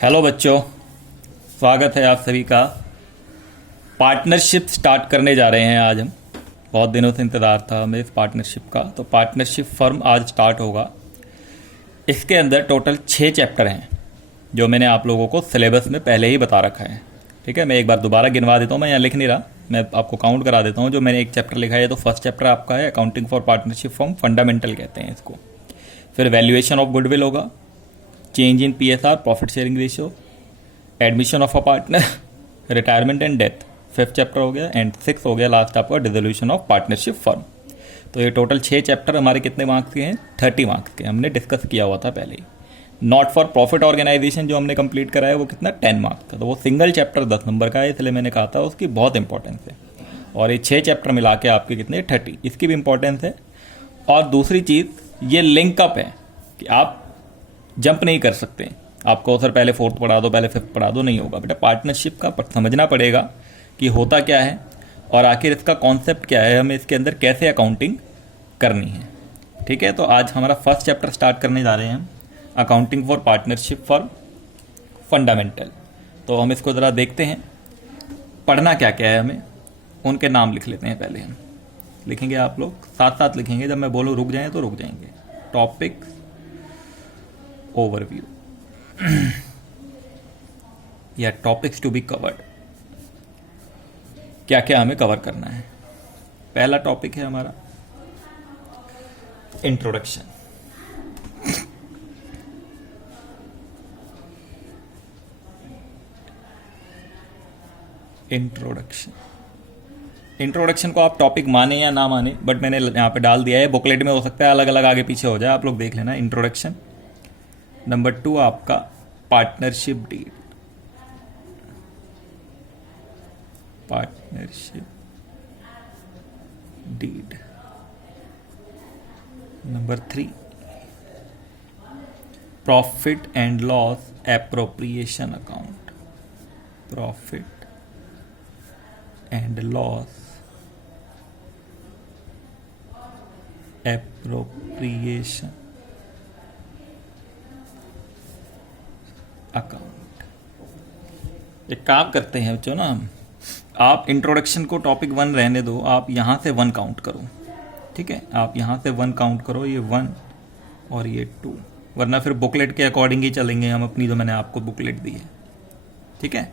Hello बच्चों, स्वागत है आप सभी का। पार्टनरशिप स्टार्ट करने जा रहे हैं आज हम। बहुत दिनों से इंतज़ार था हमें इस पार्टनरशिप का, तो पार्टनरशिप फर्म आज स्टार्ट होगा। इसके अंदर टोटल 6 चैप्टर हैं जो मैंने आप लोगों को सिलेबस में पहले ही बता रखा है। ठीक है, मैं एक बार दोबारा गिनवा देता हूँ, मैं यहाँ लिख नहीं रहा, मैं आपको काउंट करा देता हूँ। जो मैंने एक चैप्टर लिखा है, तो फर्स्ट चैप्टर आपका है accounting for partnership firm, fundamental कहते हैं इसको। फिर वैल्यूएशन ऑफ गुडविल होगा, change in PSR profit sharing ratio, admission of a partner, retirement and death, 5th chapter हो गया, एंड 6 हो गया लास्ट आपका डिसोल्यूशन ऑफ पार्टनरशिप फर्म। तो ये टोटल 6 चैप्टर हमारे कितने मार्क्स के हैं? 30 मार्क्स के। हमने डिस्कस किया हुआ था पहले ही। नॉट फॉर प्रॉफिट ऑर्गेनाइजेशन जो हमने कंप्लीट करा है वो कितना 10 मार्क्स का, तो वो सिंगल चैप्टर 10 नंबर का है, इसलिए मैंने कहा था उसकी बहुत इंपॉर्टेंस है। और ये 6 चैप्टर मिला के आपके कितने 30, इसकी भी इंपॉर्टेंस है। और दूसरी चीज़, ये लिंकअप है कि आप जंप नहीं कर सकते। आपको सर पहले 4th पढ़ा दो, पहले 5th पढ़ा दो, नहीं होगा बेटा। पार्टनरशिप का समझना पड़ेगा कि होता क्या है और आखिर इसका कॉन्सेप्ट क्या है, हमें इसके अंदर कैसे अकाउंटिंग करनी है। ठीक है, तो आज हमारा फर्स्ट चैप्टर स्टार्ट करने जा रहे हैं हम, accounting for partnership for fundamental. तो हम इसको ज़रा देखते हैं, पढ़ना क्या क्या है हमें, उनके नाम लिख लेते हैं। पहले हम लिखेंगे, आप लोग साथ साथ लिखेंगे, जब मैं बोलूँ रुक जाएँ तो रुक जाएंगे। टॉपिक ओवरव्यू या टॉपिक्स टू बी कवर्ड, क्या क्या हमें कवर करना है। पहला टॉपिक है हमारा इंट्रोडक्शन। इंट्रोडक्शन को आप टॉपिक माने या ना माने, बट मैंने यहाँ पे डाल दिया है। बुकलेट में हो सकता है अलग अलग आगे पीछे हो जाए, आप लोग देख लेना। इंट्रोडक्शन। नंबर 2 आपका partnership deed, partnership deed. Number 3 profit and loss appropriation account, profit and loss appropriation account. एक काम करते हैं बच्चों ना, हम आप इंट्रोडक्शन को टॉपिक 1 रहने दो, आप यहाँ से 1 काउंट करो। ठीक है, आप यहाँ से 1 काउंट करो, ये 1 और ये 2, वरना फिर बुकलेट के अकॉर्डिंग ही चलेंगे हम अपनी, जो मैंने आपको बुकलेट दी है। ठीक है,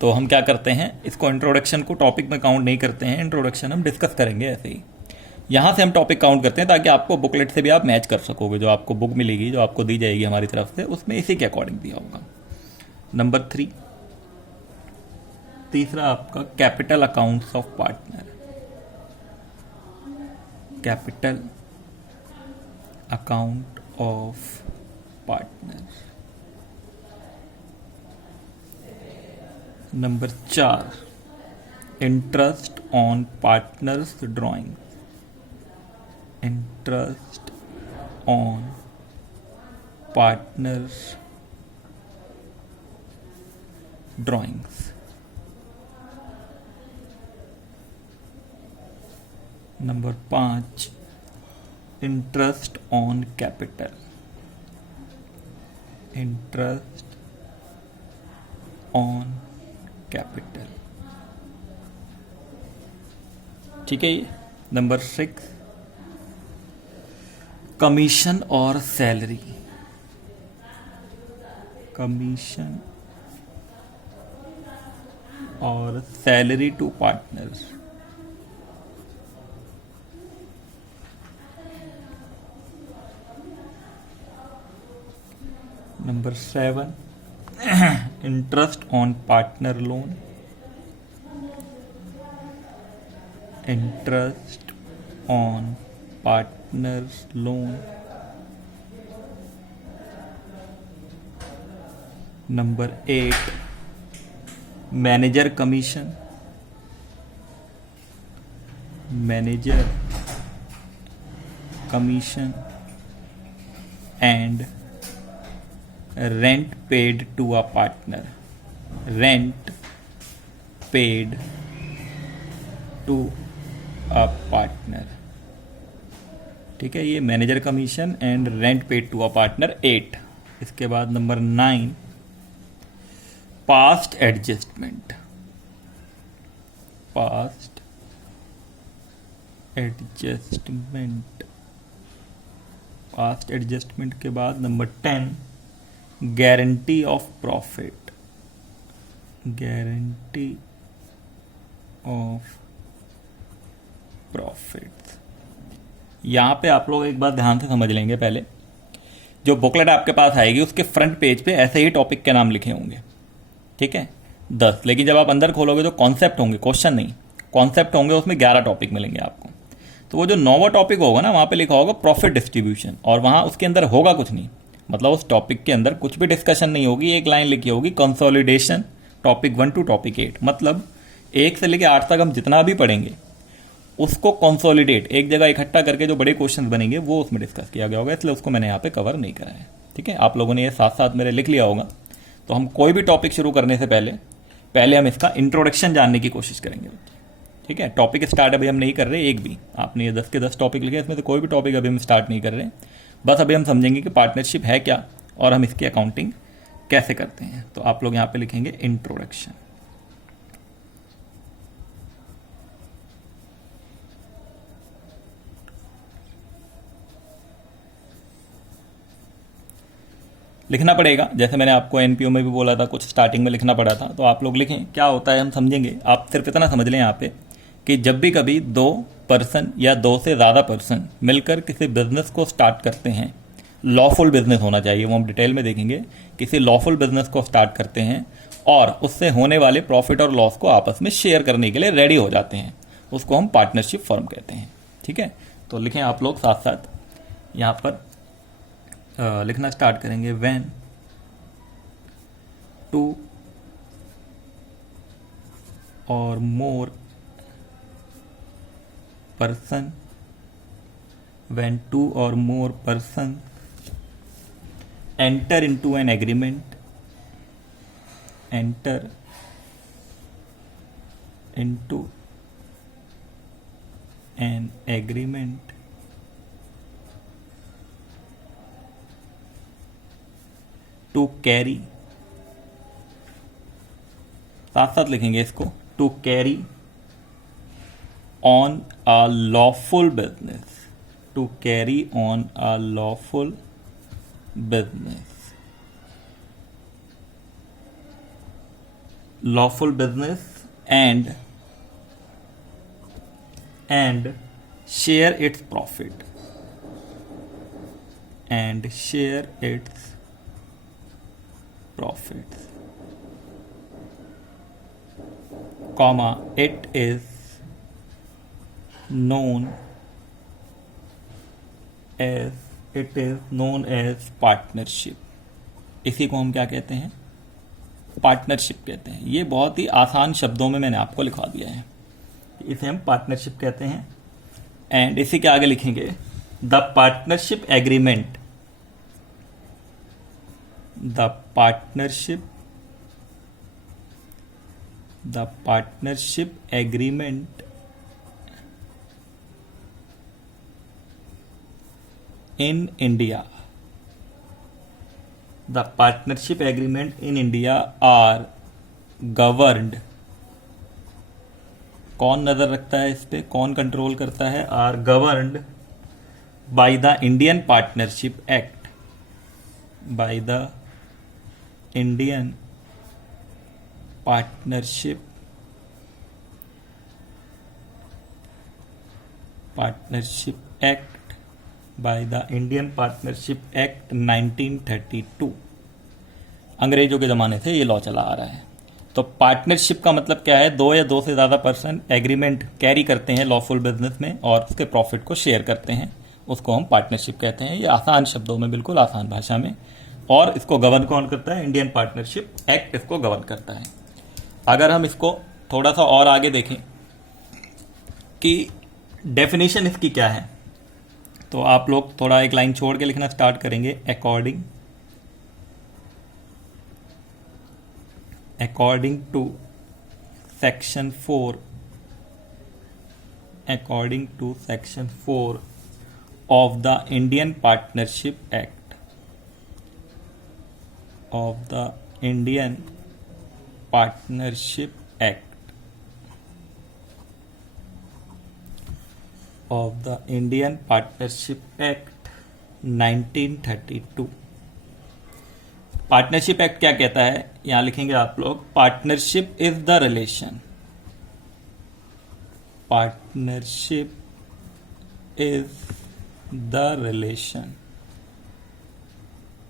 तो हम क्या करते हैं, इसको इंट्रोडक्शन को टॉपिक में काउंट नहीं करते हैं, इंट्रोडक्शन हम डिस्कस करेंगे ऐसे ही। यहाँ से हम टॉपिक काउंट करते हैं ताकि आपको बुकलेट से भी आप मैच कर सकोगे, जो आपको बुक मिलेगी, जो आपको दी जाएगी हमारी तरफ से, उसमें इसी के अकॉर्डिंग दिया होगा। नंबर 3, तीसरा आपका capital accounts of partner, capital account of partner. Number 4 interest on partners drawing, interest on partners drawings. Number 5 interest on capital, interest on capital. ठीक है, ये नंबर 6 कमीशन और सैलरी, कमीशन और salary to partners. Number 7 interest on partner loan, interest on partners loan. Number 8 manager commission, manager commission and rent paid to a partner, rent paid to a partner. ठीक है, ये manager commission and rent paid to a partner 8। इसके बाद number 9 past adjustment, past adjustment, past adjustment के बाद number 10 guarantee of profit, guarantee of profit. यहां पे आप लोग एक बात ध्यान से समझ लेंगे, पहले जो बुकलेट आपके पास आएगी उसके फ्रंट पेज पे ऐसे ही टॉपिक के नाम लिखे होंगे, ठीक है 10, लेकिन जब आप अंदर खोलोगे तो कॉन्सेप्ट होंगे, क्वेश्चन नहीं, कॉन्सेप्ट होंगे, उसमें 11 टॉपिक मिलेंगे आपको। तो वो जो 9वां टॉपिक होगा ना, वहां पे लिखा होगा प्रॉफिट डिस्ट्रीब्यूशन, और वहां उसके अंदर होगा कुछ नहीं, मतलब उस टॉपिक के अंदर कुछ भी डिस्कशन नहीं होगी, एक लाइन लिखी होगी कंसोलिडेशन टॉपिक 1 टू टॉपिक 8, मतलब 1 से लेकर 8 तक हम जितना भी पढ़ेंगे उसको कंसोलिडेट एक जगह इकट्ठा करके जो बड़े क्वेश्चन बनेंगे वो उसमें डिस्कस किया गया होगा, इसलिए उसको मैंने यहाँ पे कवर नहीं करा है। ठीक है, आप लोगों ने ये साथ साथ मेरे लिख लिया होगा। तो हम कोई भी टॉपिक शुरू करने से पहले हम इसका इंट्रोडक्शन जानने की कोशिश करेंगे। ठीक है, टॉपिक स्टार्ट अभी हम नहीं कर रहे एक भी, आपने ये 10 के 10 टॉपिक लिखे, इसमें से कोई भी टॉपिक अभी हम स्टार्ट नहीं कर रहे, बस अभी हम समझेंगे कि पार्टनरशिप है क्या और हम इसकी अकाउंटिंग कैसे करते हैं। तो आप लोग यहाँ पे लिखेंगे इंट्रोडक्शन। लिखना पड़ेगा, जैसे मैंने आपको एनपीओ में भी बोला था, कुछ स्टार्टिंग में लिखना पड़ा था, तो आप लोग लिखें, क्या होता है हम समझेंगे। आप सिर्फ इतना समझ लें यहाँ पे कि जब भी कभी 2 पर्सन या 2 से ज़्यादा पर्सन मिलकर किसी बिजनेस को स्टार्ट करते हैं, लॉफुल बिजनेस होना चाहिए, वो हम डिटेल में देखेंगे, किसी लॉफुल बिजनेस को स्टार्ट करते हैं और उससे होने वाले प्रॉफिट और लॉस को आपस में शेयर करने के लिए रेडी हो जाते हैं, उसको हम पार्टनरशिप फर्म कहते हैं। ठीक है, तो लिखें आप लोग साथ साथ यहाँ पर लिखना स्टार्ट करेंगे। व्हेन 2 और more person, when 2 or more person enter into an agreement, enter into an agreement to carry, साथ साथ लिखेंगे इसको, to carry on a lawful business, to carry on a lawful business, lawful business and share its profit, and share its profits, comma, it is known as partnership. इसी को हम क्या कहते हैं, पार्टनरशिप कहते हैं। ये बहुत ही आसान शब्दों में मैंने आपको लिखवा दिया है, इसे हम पार्टनरशिप कहते हैं। एंड इसी के आगे लिखेंगे the partnership agreement, the partnership agreement in India, the partnership agreement in India are governed, कौन नजर रखता है इस पे, कौन कंट्रोल करता है, are governed by the Indian Partnership Act, by the Indian Partnership Act, by the Indian partnership act 1932। अंग्रेजों के ज़माने से ये लॉ चला आ रहा है। तो पार्टनरशिप का मतलब क्या है, 2 या 2 से ज़्यादा पर्सन एग्रीमेंट कैरी करते हैं लॉफुल बिजनेस में और उसके प्रॉफिट को शेयर करते हैं, उसको हम पार्टनरशिप कहते हैं। ये आसान शब्दों में, बिल्कुल आसान भाषा में। और इसको गवर्न कौन करता है, इंडियन पार्टनरशिप एक्ट इसको गवर्न करता है। अगर हम इसको थोड़ा सा और आगे देखें कि डेफिनेशन इसकी क्या है, तो आप लोग थोड़ा एक लाइन छोड़ के लिखना स्टार्ट करेंगे। According to section 4 of the Indian partnership act, of the Indian partnership act of the Indian partnership act 1932। Partnership act क्या कहता है, यहां लिखेंगे आप लोग, partnership is the relation, partnership is the relation,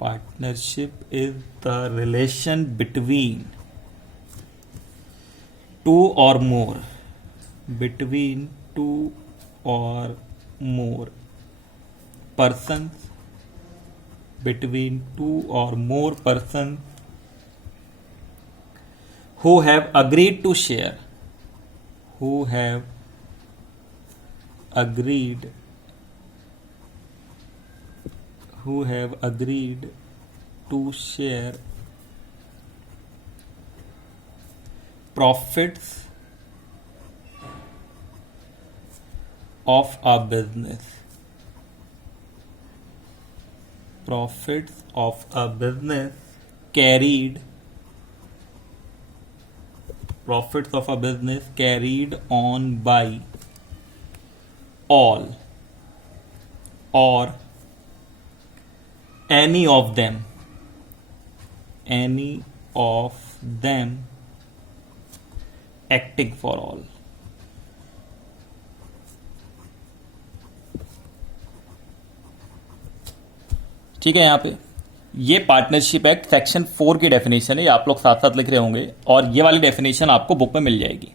partnership is the relation between two or more, between two or more persons, between two or more persons who have agreed to share, who have agreed to share profits of a business, profits of a business carried, profits of a business carried on by all or any of them acting for all। ठीक है, यहां पे ये partnership act section 4 की definition है, ये आप लोग साथ साथ लिख रहे होंगे और ये वाली डेफिनेशन आपको बुक में मिल जाएगी।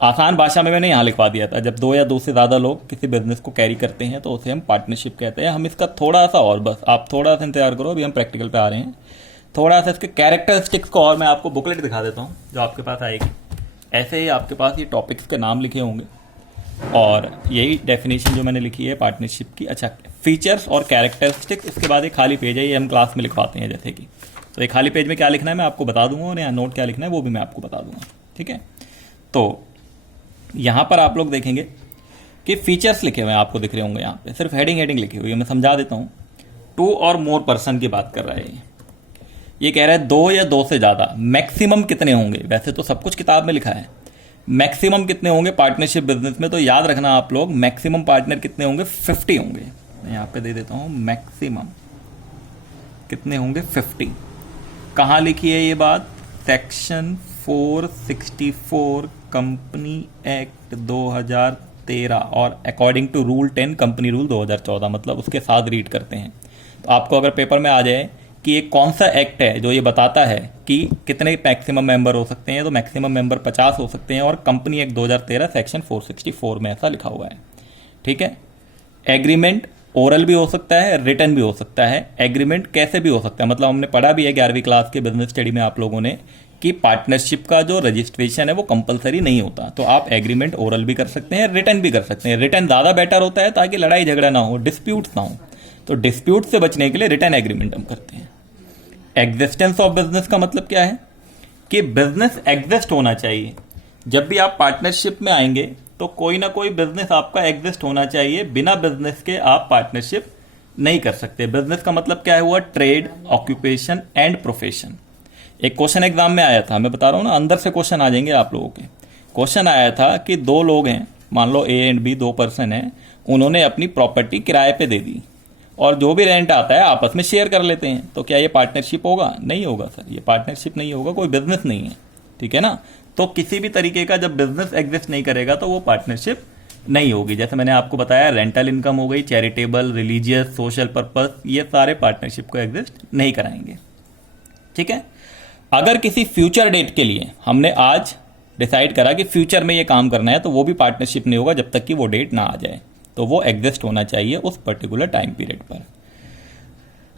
आसान भाषा में मैंने यहाँ लिखवा दिया था, जब दो या दो से ज़्यादा लोग किसी बिजनेस को कैरी करते हैं तो उसे हम पार्टनरशिप कहते हैं। हम इसका थोड़ा सा और, बस आप थोड़ा सा इंतजार करो, अभी हम प्रैक्टिकल पे आ रहे हैं। थोड़ा सा इसके कैरेक्टरिस्टिक्स को और मैं आपको बुकलेट दिखा देता हूँ जो आपके पास आएगी। ऐसे ही आपके पास ये टॉपिक्स के नाम लिखे होंगे और यही डेफिनेशन जो मैंने लिखी है पार्टनरशिप की। अच्छा, फीचर्स और कैरेक्टरिस्टिक्स, इसके बाद एक खाली पेज है, ये हम क्लास में लिखवाते हैं जैसे कि। तो एक खाली पेज में क्या लिखना है मैं आपको बता दूंगा और यहाँ नोट क्या लिखना है वो भी मैं आपको बता दूंगा। ठीक है, तो यहाँ पर आप लोग देखेंगे कि फीचर्स लिखे हुए हैं, आपको दिख रहे होंगे यहाँ पे, सिर्फ हेडिंग लिखी हुई है। मैं समझा देता हूँ। टू और मोर पर्सन की बात कर रहा है ये कह रहा है दो या दो से ज़्यादा, मैक्सिमम कितने होंगे। वैसे तो सब कुछ किताब में लिखा है, मैक्सिमम कितने होंगे पार्टनरशिप बिजनेस में, तो याद रखना आप लोग, मैक्सिमम पार्टनर कितने होंगे, 50 होंगे। मैं यहाँ पे दे देता हूँ, मैक्सिमम कितने होंगे, 50। कहाँ लिखी है ये बात, सेक्शन 464 कंपनी एक्ट 2013 और according to rule 10 company rule 2014, मतलब उसके साथ रीड करते हैं। तो आपको अगर पेपर में आ जाए कि ये कौन सा एक्ट है जो ये बताता है कि कितने मैक्सिमम मेंबर हो सकते हैं, तो मैक्सिमम मेंबर 50 हो सकते हैं और कंपनी एक्ट 2013 सेक्शन 464 में ऐसा लिखा हुआ है। ठीक है, एग्रीमेंट ओरल भी हो सकता है, रिटन भी हो सकता है। एग्रीमेंट कैसे भी हो सकता है, मतलब हमने पढ़ा भी है 11वीं क्लास के बिजनेस स्टडी में आप लोगों ने कि पार्टनरशिप का जो रजिस्ट्रेशन है वो कंपलसरी नहीं होता। तो आप एग्रीमेंट ओरल भी कर सकते हैं, रिटन भी कर सकते हैं। रिटन ज़्यादा बेटर होता है ताकि लड़ाई झगड़ा ना हो, डिस्प्यूट्स ना हो। तो डिस्प्यूट से बचने के लिए रिटन एग्रीमेंट हम करते हैं। एग्जिस्टेंस ऑफ बिजनेस का मतलब क्या है कि बिजनेस एग्जिस्ट होना चाहिए। जब भी आप पार्टनरशिप में आएंगे तो कोई ना कोई बिजनेस आपका एग्जिस्ट होना चाहिए, बिना बिजनेस के आप पार्टनरशिप नहीं कर सकते। बिजनेस का मतलब क्या है हुआ, ट्रेड, ऑक्यूपेशन एंड प्रोफेशन। एक क्वेश्चन एग्जाम में आया था, मैं बता रहा हूं ना, अंदर से क्वेश्चन आ जाएंगे आप लोगों के। क्वेश्चन आया था कि दो लोग हैं, मान लो ए एंड बी, दो पर्सन हैं, उन्होंने अपनी प्रॉपर्टी किराए पे दे दी और जो भी रेंट आता है आपस में शेयर कर लेते हैं। तो क्या ये पार्टनरशिप होगा? नहीं होगा सर, ये पार्टनरशिप नहीं होगा, कोई बिजनेस नहीं है। ठीक है ना, तो किसी भी तरीके का जब बिजनेस एग्जिस्ट नहीं करेगा तो वो पार्टनरशिप नहीं होगी। जैसे मैंने आपको बताया, रेंटल इनकम हो गई, चैरिटेबल, रिलीजियस, सोशल पर्पस, ये सारे पार्टनरशिप को एग्जिस्ट नहीं कराएंगे। ठीक है, अगर किसी फ्यूचर डेट के लिए हमने आज डिसाइड करा कि फ्यूचर में ये काम करना है तो वो भी पार्टनरशिप नहीं होगा जब तक कि वो डेट ना आ जाए। तो वो एग्जिस्ट होना चाहिए उस पर्टिकुलर टाइम पीरियड पर।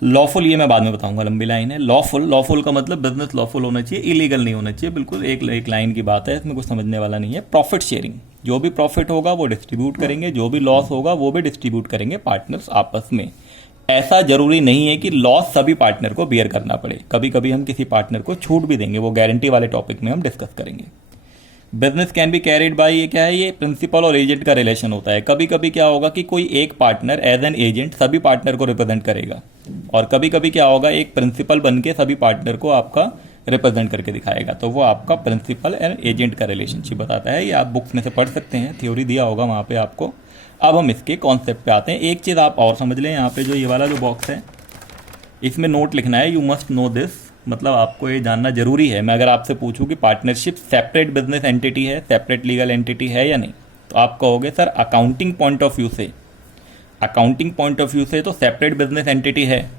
लॉफुल, ये मैं बाद में बताऊंगा, लंबी लाइन है। लॉफुल का मतलब बिजनेस लॉफुल होना चाहिए, इलीगल नहीं होना चाहिए। बिल्कुल एक लाइन की बात है, इसमें कुछ समझने वाला नहीं है। प्रॉफिट शेयरिंग, जो भी प्रॉफिट होगा वो डिस्ट्रीब्यूट करेंगे, जो भी लॉस होगा वो भी डिस्ट्रीब्यूट करेंगे पार्टनर्स आपस में। ऐसा जरूरी नहीं है कि लॉस सभी पार्टनर को बियर करना पड़े, कभी कभी हम किसी पार्टनर को छूट भी देंगे, वो गारंटी वाले टॉपिक में हम डिस्कस करेंगे। Business can be carried by, ये क्या है, ये प्रिंसिपल और एजेंट का रिलेशन होता है। कभी कभी क्या होगा कि कोई एक पार्टनर एज एन एजेंट सभी पार्टनर को रिप्रेजेंट करेगा और कभी कभी क्या होगा, एक प्रिंसिपल बन के सभी पार्टनर को आपका रिप्रेजेंट करके दिखाएगा, तो वो आपका प्रिंसिपल एंड एजेंट का रिलेशनशिप बताता है। ये आप बुक्स में से पढ़ सकते हैं, थ्योरी दिया होगा वहाँ पे आपको। अब हम इसके कॉन्सेप्ट पे आते हैं। एक चीज़ आप और समझ लें, यहाँ पे जो ये वाला जो बॉक्स है इसमें नोट लिखना है, यू मस्ट नो दिस, मतलब आपको ये जानना जरूरी है। मैं अगर आपसे पूछूं कि पार्टनरशिप सेपरेट बिजनेस एंटिटी है, सेपरेट लीगल एंटिटी है या नहीं, तो आप कहोगे sir accounting point of view से, अकाउंटिंग पॉइंट ऑफ व्यू से तो सेपरेट बिजनेस एंटिटी है,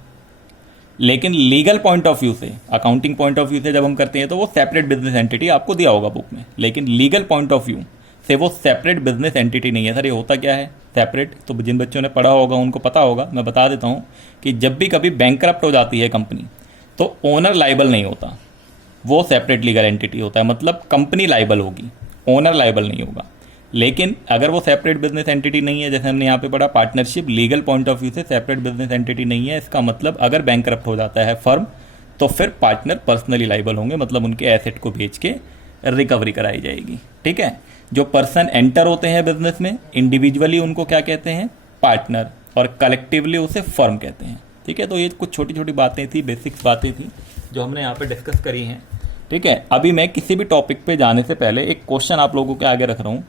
लेकिन लीगल पॉइंट ऑफ व्यू से, अकाउंटिंग पॉइंट ऑफ व्यू से जब हम करते हैं तो वो सेपरेट बिजनेस एंटिटी आपको दिया होगा बुक में, लेकिन लीगल पॉइंट ऑफ व्यू से वो सेपरेट बिजनेस एंटिटी नहीं है। सर ये होता क्या है सेपरेट? तो जिन बच्चों ने पढ़ा होगा उनको पता होगा, मैं बता देता हूँ कि जब भी कभी बैंकरप्ट हो जाती है कंपनी तो ओनर लाइबल नहीं होता, वो सेपरेट लीगल एंटिटी होता है, मतलब कंपनी लाइबल होगी, ओनर लाइबल नहीं होगा। लेकिन अगर वो सेपरेट बिजनेस एंटिटी नहीं है, जैसे हमने यहाँ पे पढ़ा partnership legal point of view से सेपरेट बिजनेस एंटिटी नहीं है, इसका मतलब अगर बैंकरप्ट हो जाता है फर्म तो फिर पार्टनर पर्सनली लाइबल होंगे, मतलब उनके एसेट को बेच के रिकवरी कराई जाएगी। ठीक है, जो पर्सन एंटर होते हैं बिजनेस में इंडिविजुअली उनको क्या कहते हैं? पार्टनर, और कलेक्टिवली उसे फर्म कहते हैं। ठीक है, तो ये कुछ छोटी छोटी बातें थी, बेसिक्स बातें थी जो हमने यहाँ पे डिस्कस करी हैं। ठीक है, अभी मैं किसी भी टॉपिक पे जाने से पहले एक क्वेश्चन आप लोगों के आगे रख रहा हूँ,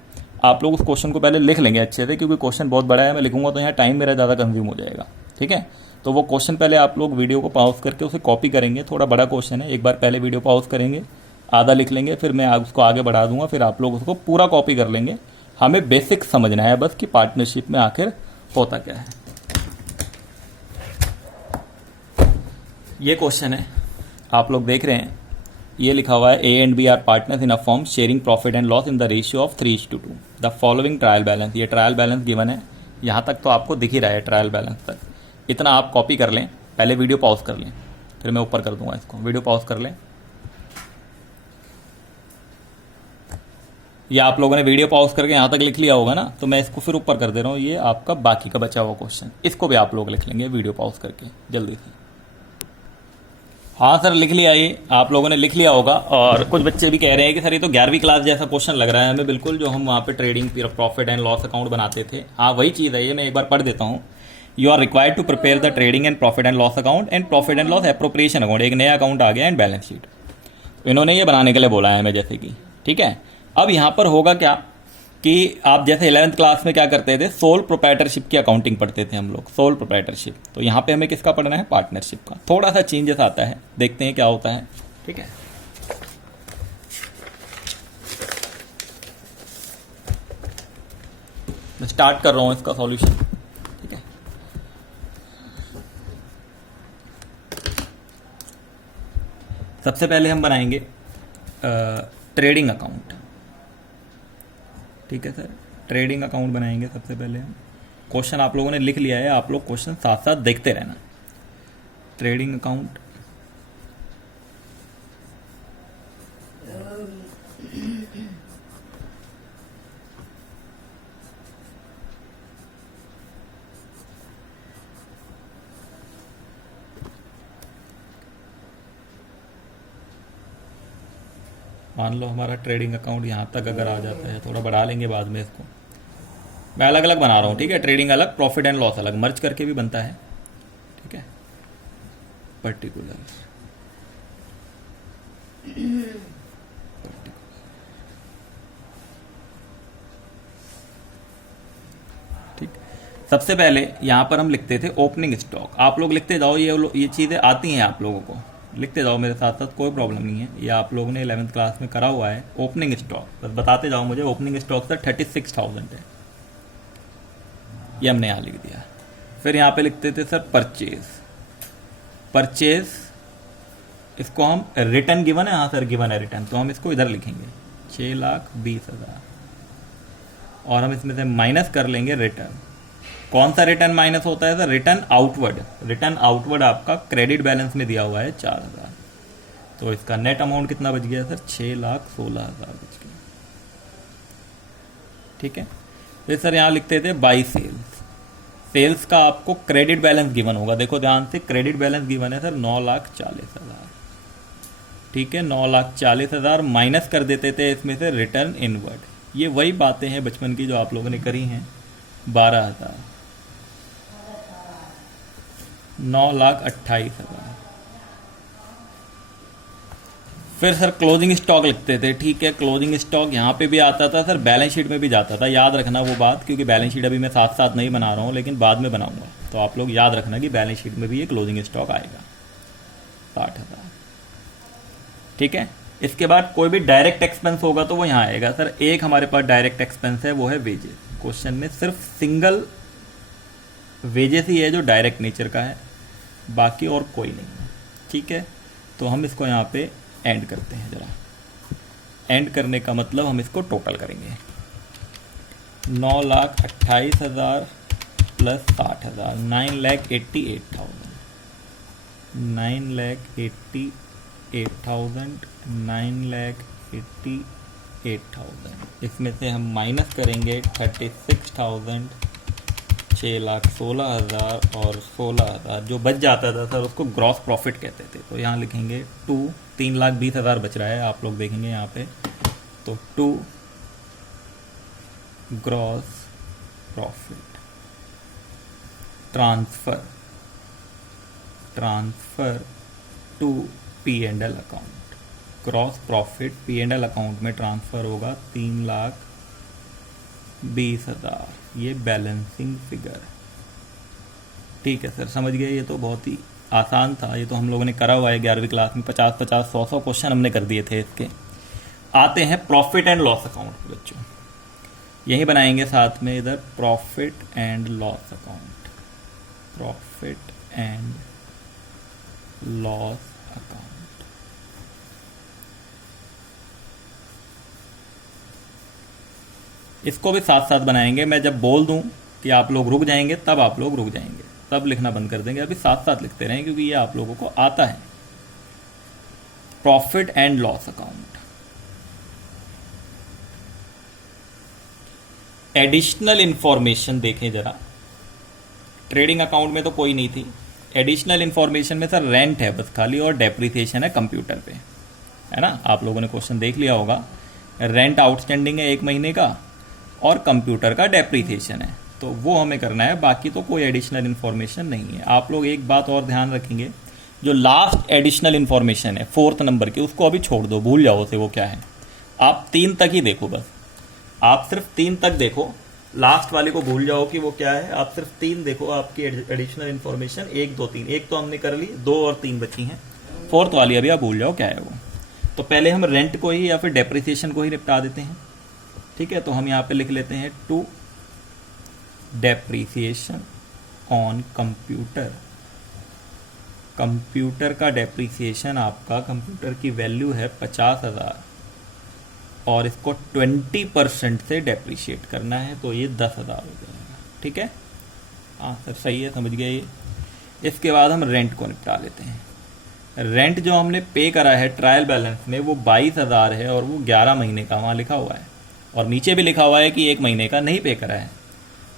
आप लोग उस क्वेश्चन को पहले लिख लेंगे अच्छे से, क्योंकि क्वेश्चन बहुत बड़ा है, मैं लिखूंगा तो यहाँ टाइम मेरा ज़्यादा कंज्यूम हो जाएगा। ठीक है, तो वो क्वेश्चन पहले आप लोग वीडियो को पॉज करके उसे कॉपी करेंगे, थोड़ा बड़ा क्वेश्चन है, एक बार पहले वीडियो पॉज करेंगे, आधा लिख लेंगे, फिर मैं उसको आगे बढ़ा दूंगा, फिर आप लोग उसको पूरा कॉपी कर लेंगे। हमें बेसिक समझना है बस कि पार्टनरशिप में आखिर होता क्या है। ये क्वेश्चन है, आप लोग देख रहे हैं, ये लिखा हुआ है A and B are partners in a form sharing profit and loss in the ratio of 3:2। The following trial balance, ये ट्रायल बैलेंस गिवन है, यहाँ तक तो आपको दिख ही रहा है ट्रायल बैलेंस तक, इतना आप कॉपी कर लें, पहले वीडियो पॉज कर लें, फिर मैं ऊपर कर दूंगा इसको, वीडियो पॉज कर लें। या आप लोगों ने वीडियो पॉज करके यहाँ तक लिख लिया होगा ना, तो मैं इसको फिर ऊपर कर दे रहा हूँ, ये आपका बाकी का बचा हुआ क्वेश्चन, इसको भी आप लोग लिख लेंगे वीडियो पॉज करके जल्दी से। हाँ सर लिख लिया, ये आप लोगों ने लिख लिया होगा। और कुछ बच्चे भी कह रहे हैं कि सर ये तो 11वीं क्लास जैसा क्वेश्चन लग रहा है हमें, बिल्कुल जो हम वहाँ पे trading profit and loss account बनाते थे, हाँ वही चीज़ है ये, मैं एक बार पढ़ देता हूँ। You are required to prepare the trading and profit and loss account and profit and loss appropriation account, एक नया अकाउंट आ गया, एंड बैलेंस शीट, इन्होंने ये बनाने के लिए बोला है हमें, जैसे कि। ठीक है, अब यहाँ पर होगा क्या कि आप जैसे 11th क्लास में क्या करते थे, सोल प्रोप्राइटरशिप की अकाउंटिंग पढ़ते थे हम लोग, सोल प्रोप्राइटरशिप, तो यहाँ पे हमें किसका पढ़ना है? पार्टनरशिप का। थोड़ा सा चेंजेस आता है, देखते हैं क्या होता है। ठीक है, मैं स्टार्ट कर रहा हूँ इसका सॉल्यूशन। ठीक है, सबसे पहले हम बनाएंगे ट्रेडिंग अकाउंट। ठीक है सर, ट्रेडिंग अकाउंट बनाएंगे सबसे पहले हम। क्वेश्चन आप लोगों ने लिख लिया है, आप लोग क्वेश्चन साथ साथ देखते रहना। ट्रेडिंग अकाउंट, मान लो हमारा ट्रेडिंग अकाउंट यहाँ तक अगर आ जाता है, थोड़ा बढ़ा लेंगे बाद में इसको, मैं अलग अलग बना रहा हूँ। ठीक है, ट्रेडिंग अलग, प्रॉफिट एंड लॉस अलग, मर्ज करके भी बनता है। ठीक है, पर्टिकुलर ठीक, सबसे पहले यहाँ पर हम लिखते थे ओपनिंग स्टॉक, आप लोग लिखते जाओ, ये चीज़ें आती हैं आप लोगों को, लिखते जाओ मेरे साथ साथ, कोई प्रॉब्लम नहीं है, ये आप लोगों ने 11th क्लास में करा हुआ है। ओपनिंग स्टॉक बस बताते जाओ मुझे, ओपनिंग स्टॉक सर 36,000 है, ये हमने यहाँ लिख दिया। फिर यहाँ पे लिखते थे सर परचेज, परचेज इसको हम रिटर्न गिवन है, हाँ सर गिवन है रिटर्न, तो हम इसको इधर लिखेंगे 6,20,000, और हम इसमें से माइनस कर लेंगे रिटर्न। कौन सा रिटर्न माइनस होता है sir? Return outward, return outward आपका क्रेडिट बैलेंस में दिया हुआ है 4,000, तो इसका नेट अमाउंट कितना बच गया सर? 6,16,000 बच गया। ठीक है, फिर सर यहाँ लिखते थे बाई सेल्स, सेल्स का आपको क्रेडिट बैलेंस गिवन होगा, देखो ध्यान से, क्रेडिट बैलेंस गिवन है सर 9,40,000। ठीक है, 9,40,000 माइनस कर देते थे इसमें से रिटर्न इनवर्ड, ये वही बातें हैं बचपन की जो आप लोगों ने करी हैं। 12,000, 9,28,000, फिर सर क्लोजिंग स्टॉक लिखते थे, ठीक है। क्लोजिंग स्टॉक यहाँ पे भी आता था सर, बैलेंस शीट में भी जाता था, याद रखना वो बात, क्योंकि बैलेंस शीट अभी मैं साथ साथ नहीं बना रहा हूँ लेकिन बाद में बनाऊंगा, तो आप लोग याद रखना कि बैलेंस शीट में भी ये क्लोजिंग स्टॉक आएगा 60,000, ठीक है। इसके बाद कोई भी डायरेक्ट एक्सपेंस होगा तो वो यहाँ आएगा सर। एक हमारे पास डायरेक्ट एक्सपेंस है, वो है वेजेस। क्वेश्चन में सिर्फ सिंगल वेजेस ही है जो डायरेक्ट नेचर का है, बाकी और कोई नहीं है, ठीक है। तो हम इसको यहाँ पे एंड करते हैं जरा। एंड करने का मतलब हम इसको टोटल करेंगे, 9,28,000 प्लस 60,000, 9,88,000, 9,88,000, 9,88,000। इसमें से हम माइनस करेंगे 36,000, 6,16,000 और 16,000, जो बच जाता था सर उसको ग्रॉस प्रॉफिट कहते थे। तो यहाँ लिखेंगे 3,20,000 बच रहा है, आप लोग देखेंगे यहाँ पे, तो 2 gross profit transfer to P&L account. Gross profit P&L account में ट्रांसफर होगा 3,20,000, ये बैलेंसिंग फिगर, ठीक है सर। समझ गए, ये तो बहुत ही आसान था, ये तो हम लोगों ने करा हुआ है 11वीं क्लास में, 50-50, 100-100 क्वेश्चन हमने कर दिए थे इसके। आते हैं प्रॉफिट एंड लॉस अकाउंट बच्चों, यही बनाएंगे साथ में इधर, profit and loss account, profit and loss account. इसको भी साथ साथ बनाएंगे, मैं जब बोल दूं कि आप लोग रुक जाएंगे तब आप लोग रुक जाएंगे, तब लिखना बंद कर देंगे, अभी साथ साथ लिखते रहें क्योंकि ये आप लोगों को आता है। Profit and loss account, additional information देखें जरा। ट्रेडिंग अकाउंट में तो कोई नहीं थी, एडिशनल इंफॉर्मेशन में सर रेंट है बस खाली, और डेप्रिसिएशन है कंप्यूटर पे, है ना। आप लोगों ने क्वेश्चन देख लिया होगा, रेंट आउटस्टैंडिंग है 1 महीने का और कंप्यूटर का डेप्रिसिएशन है, तो वो हमें करना है, बाकी तो कोई एडिशनल इन्फॉर्मेशन नहीं है। आप लोग एक बात और ध्यान रखेंगे, जो लास्ट एडिशनल इन्फॉर्मेशन है 4th नंबर की, उसको अभी छोड़ दो, भूल जाओ उसे, वो क्या है। आप 3 तक ही देखो बस, आप सिर्फ 3 तक देखो, लास्ट वाले को भूल जाओ कि वो क्या है, आप सिर्फ 3 देखो, आपकी एडिशनल इन्फॉर्मेशन 1, 2, 3, एक तो हमने कर ली, 2 और 3 बची हैं, 4th वाली अभी आप भूल जाओ क्या है वो। तो पहले हम रेंट को ही या फिर डेप्रिसिएशन को ही निपटा देते हैं, ठीक है। तो हम यहाँ पे लिख लेते हैं to depreciation on computer. Computer का डेप्रिसिएशन आपका, कंप्यूटर की वैल्यू है 50,000 और इसको 20% से डेप्रिशिएट करना है, तो ये 10,000 हो जाएगा, ठीक है। हाँ सर सही है, समझ गए ये। इसके बाद हम रेंट को निपटा लेते हैं। रेंट जो हमने पे करा है ट्रायल बैलेंस में वो 22,000 है और वो 11 महीने का वहाँ लिखा हुआ है, और नीचे भी लिखा हुआ है कि 1 महीने का नहीं पे करा है।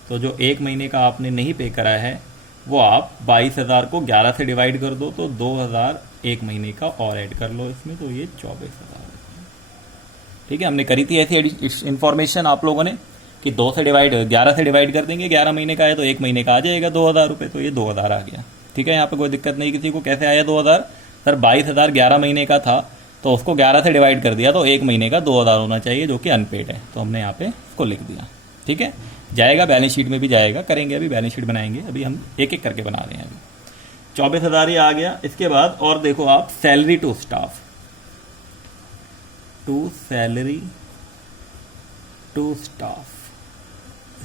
तो जो 1 महीने का आपने नहीं पे करा है वो आप 22,000 को 11 से डिवाइड कर दो, तो 2,000 1 महीने का और ऐड कर लो इसमें, तो ये 24,000, ठीक है। हमने करी थी ऐसी इन्फॉर्मेशन आप लोगों ने कि 11 से डिवाइड कर देंगे, 11 महीने का है तो 1 महीने का आ जाएगा 2,000 रुपये, तो ये 2,000 आ गया, ठीक है। यहाँ पे कोई दिक्कत नहीं किसी को। कैसे आया 2,000? सर 22,000 11 महीने का था, तो उसको 11 से डिवाइड कर दिया, तो 1 महीने का 2,000 होना चाहिए जो कि अनपेड है, तो हमने यहाँ पे इसको लिख दिया, ठीक है। जाएगा बैलेंस शीट में भी जाएगा, करेंगे अभी बैलेंस शीट बनाएंगे, अभी हम एक एक करके बना रहे हैं। अभी 24,000 ही आ गया। इसके बाद और देखो आप, salary to staff, to salary to staff,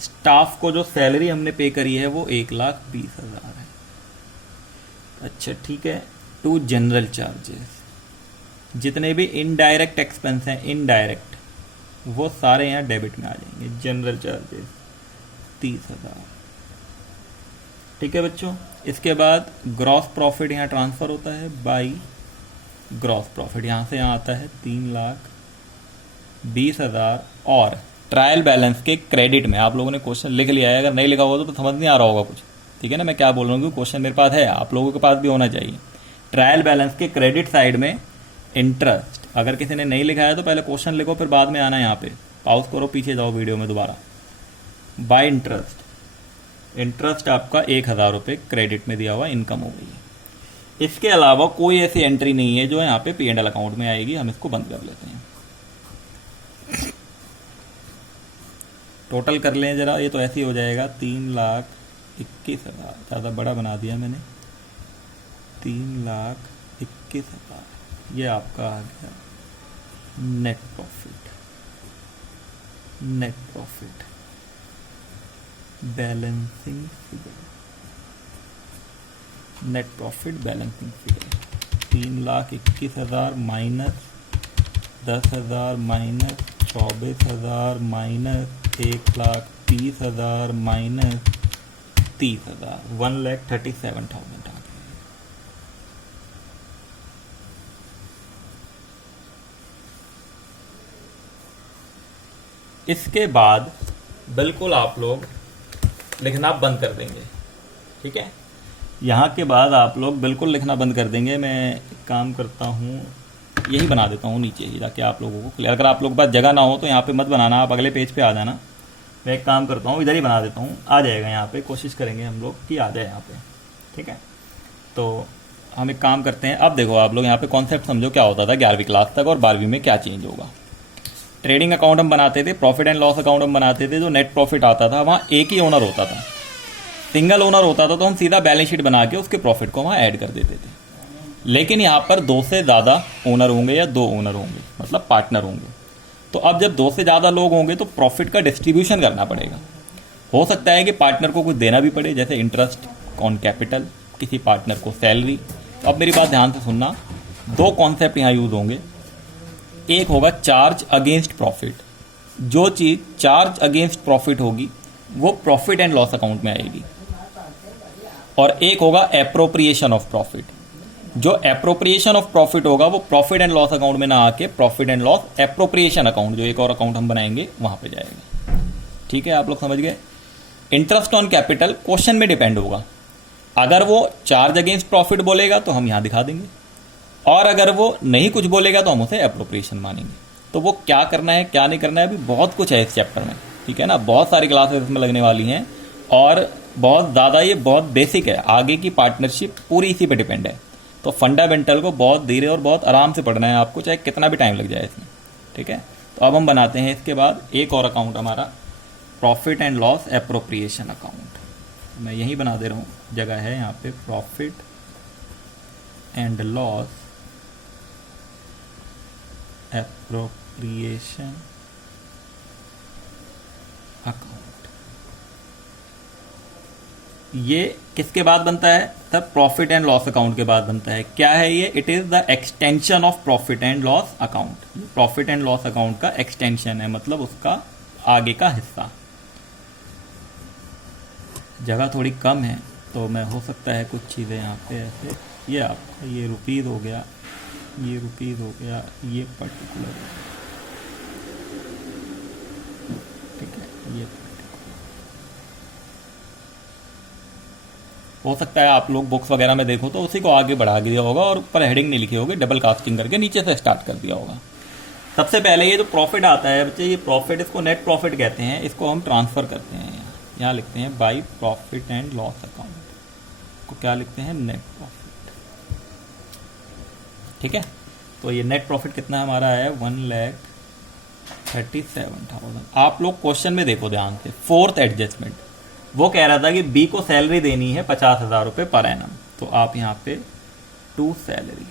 staff को जो सैलरी हमने पे करी है वो 1,20,000 है, अच्छा ठीक है। टू जनरल चार्जेस, जितने भी इनडायरेक्ट एक्सपेंस हैं, इनडायरेक्ट, वो सारे यहाँ डेबिट में आ जाएंगे। जनरल चार्जेस 30,000, ठीक है बच्चों। इसके बाद ग्रॉस प्रॉफिट यहाँ ट्रांसफर होता है बाई ग्रॉस प्रॉफिट, यहाँ से यहाँ आता है 3,20,000, और ट्रायल बैलेंस के क्रेडिट में आप लोगों ने क्वेश्चन लिख लिया है, अगर नहीं लिखा होगा तो समझ नहीं आ रहा होगा कुछ, ठीक है ना। मैं क्या बोल रहा हूँ, क्वेश्चन मेरे पास है, आप लोगों के पास भी होना चाहिए। ट्रायल बैलेंस के क्रेडिट साइड में इंटरेस्ट, अगर किसी ने नहीं लिखा है तो पहले क्वेश्चन लिखो, फिर बाद में आना यहाँ पे, पॉज करो, पीछे जाओ वीडियो में दोबारा। बाय इंटरेस्ट, इंटरेस्ट आपका 1,000 रुपये क्रेडिट में दिया हुआ इनकम हो गई। इसके अलावा कोई ऐसी एंट्री नहीं है जो यहाँ पे पी एंड एल अकाउंट में आएगी। हम इसको बंद कर लेते हैं। टोटल कर लें जरा, ये तो ऐसे ही हो जाएगा 3,21,000, ज़्यादा बड़ा बना दिया मैंने, 3,21,000। ये आपका आ गया net profit, net profit balancing figure, net profit balancing figure 3,21,000 minus 10,000 minus 24,000 minus 1,30,000 minus 30,000, 1,37,000 आ गया। इसके बाद बिल्कुल आप लोग लिखना बंद कर देंगे। ठीक है, यहाँ के बाद आप लोग बिल्कुल लिखना बंद कर देंगे। मैं एक काम करता हूँ, यही बना देता हूँ नीचे ही, ताकि आप लोगों को क्लियर, अगर आप लोगों के पास जगह ना हो तो यहाँ पे मत बनाना, आप अगले पेज पे आ जाना। मैं एक काम करता हूँ, इधर ही बना देता हूँ, आ जाएगा यहाँ पे, कोशिश करेंगे हम लोग कि आ जाए यहाँ पे। ठीक है, तो हम एक काम करते हैं। अब देखो आप लोग यहाँ पे कॉन्सेप्ट समझो क्या होता था 11वीं क्लास तक और 12वीं में क्या चेंज होगा। ट्रेडिंग अकाउंट हम बनाते थे, प्रॉफिट एंड लॉस अकाउंट हम बनाते थे, जो नेट प्रॉफिट आता था वहाँ एक ही ओनर होता था, सिंगल ओनर होता था, तो हम सीधा बैलेंस शीट बना के उसके प्रॉफिट को वहाँ ऐड कर देते थे। लेकिन यहाँ पर 2 से ज़्यादा ओनर होंगे या 2 ओनर होंगे, मतलब पार्टनर होंगे। तो अब जब 2 से ज़्यादा लोग होंगे तो प्रॉफिट का डिस्ट्रीब्यूशन करना पड़ेगा। हो सकता है कि पार्टनर को कुछ देना भी पड़े, जैसे इंटरेस्ट ऑन कैपिटल, किसी पार्टनर को सैलरी। तो अब मेरी बात ध्यान से सुनना, 2 कॉन्सेप्ट यहाँ यूज होंगे। एक होगा चार्ज अगेंस्ट प्रॉफिट, जो चीज़ चार्ज अगेंस्ट प्रॉफिट होगी वो प्रॉफिट एंड लॉस अकाउंट में आएगी। और एक होगा एप्रोप्रिएशन ऑफ प्रॉफिट, जो एप्रोप्रिएशन ऑफ प्रॉफिट होगा वो प्रॉफिट एंड लॉस अकाउंट में ना आके profit and loss appropriation account, जो एक और अकाउंट हम बनाएंगे, वहां पे जाएगा। ठीक है, आप लोग समझ गए। इंटरेस्ट ऑन कैपिटल क्वेश्चन में डिपेंड होगा, अगर वो चार्ज अगेंस्ट प्रॉफिट बोलेगा तो हम यहां दिखा देंगे, और अगर वो नहीं कुछ बोलेगा तो हम उसे एप्रोप्रिएशन मानेंगे। तो वो क्या करना है क्या नहीं करना है, अभी बहुत कुछ है इस चैप्टर में। ठीक है ना, बहुत सारी क्लासेस इसमें लगने वाली हैं और बहुत ज़्यादा, ये बहुत बेसिक है। आगे की पार्टनरशिप पूरी इसी पे डिपेंड है। तो फंडामेंटल को बहुत धीरे और बहुत आराम से पढ़ना है आपको, चाहे कितना भी टाइम लग जाए इसमें। ठीक है, तो अब हम बनाते हैं इसके बाद एक और अकाउंट हमारा, profit and loss appropriation account. मैं यही बना दे रहा हूँ, जगह है यहाँ पे, profit and loss appropriation account. ये किसके बाद बनता है sir? Profit and loss account के बाद बनता है। क्या है ये? It is the extension of profit and loss account. Profit and loss account का एक्सटेंशन है, मतलब उसका आगे का हिस्सा। जगह थोड़ी कम है तो मैं हो सकता है कुछ चीज़ें यहाँ पे ऐसे, ये आपका ये रुपीज़ हो गया, ये रुपीज़ हो गया, ये पर्टिकुलर, ठीक है, ये हो सकता है आप लोग बुक्स वगैरह में देखो तो उसी को आगे बढ़ा दिया होगा और ऊपर हेडिंग नहीं लिखी होगी, डबल कास्टिंग करके नीचे से स्टार्ट कर दिया होगा। सबसे पहले ये जो प्रॉफिट आता है बच्चे, ये प्रॉफिट, इसको नेट प्रॉफिट कहते हैं। इसको हम ट्रांसफ़र करते हैं, यहाँ लिखते हैं by profit and loss account, को क्या लिखते हैं? Net profit. ठीक है, तो ये नेट प्रॉफिट कितना हमारा है? 1,37,000। आप लोग क्वेश्चन में देखो ध्यान से, फोर्थ एडजस्टमेंट, वो कह रहा था कि बी को सैलरी देनी है 50,000 रुपये पर एनम, तो आप यहाँ पे टू सैलरी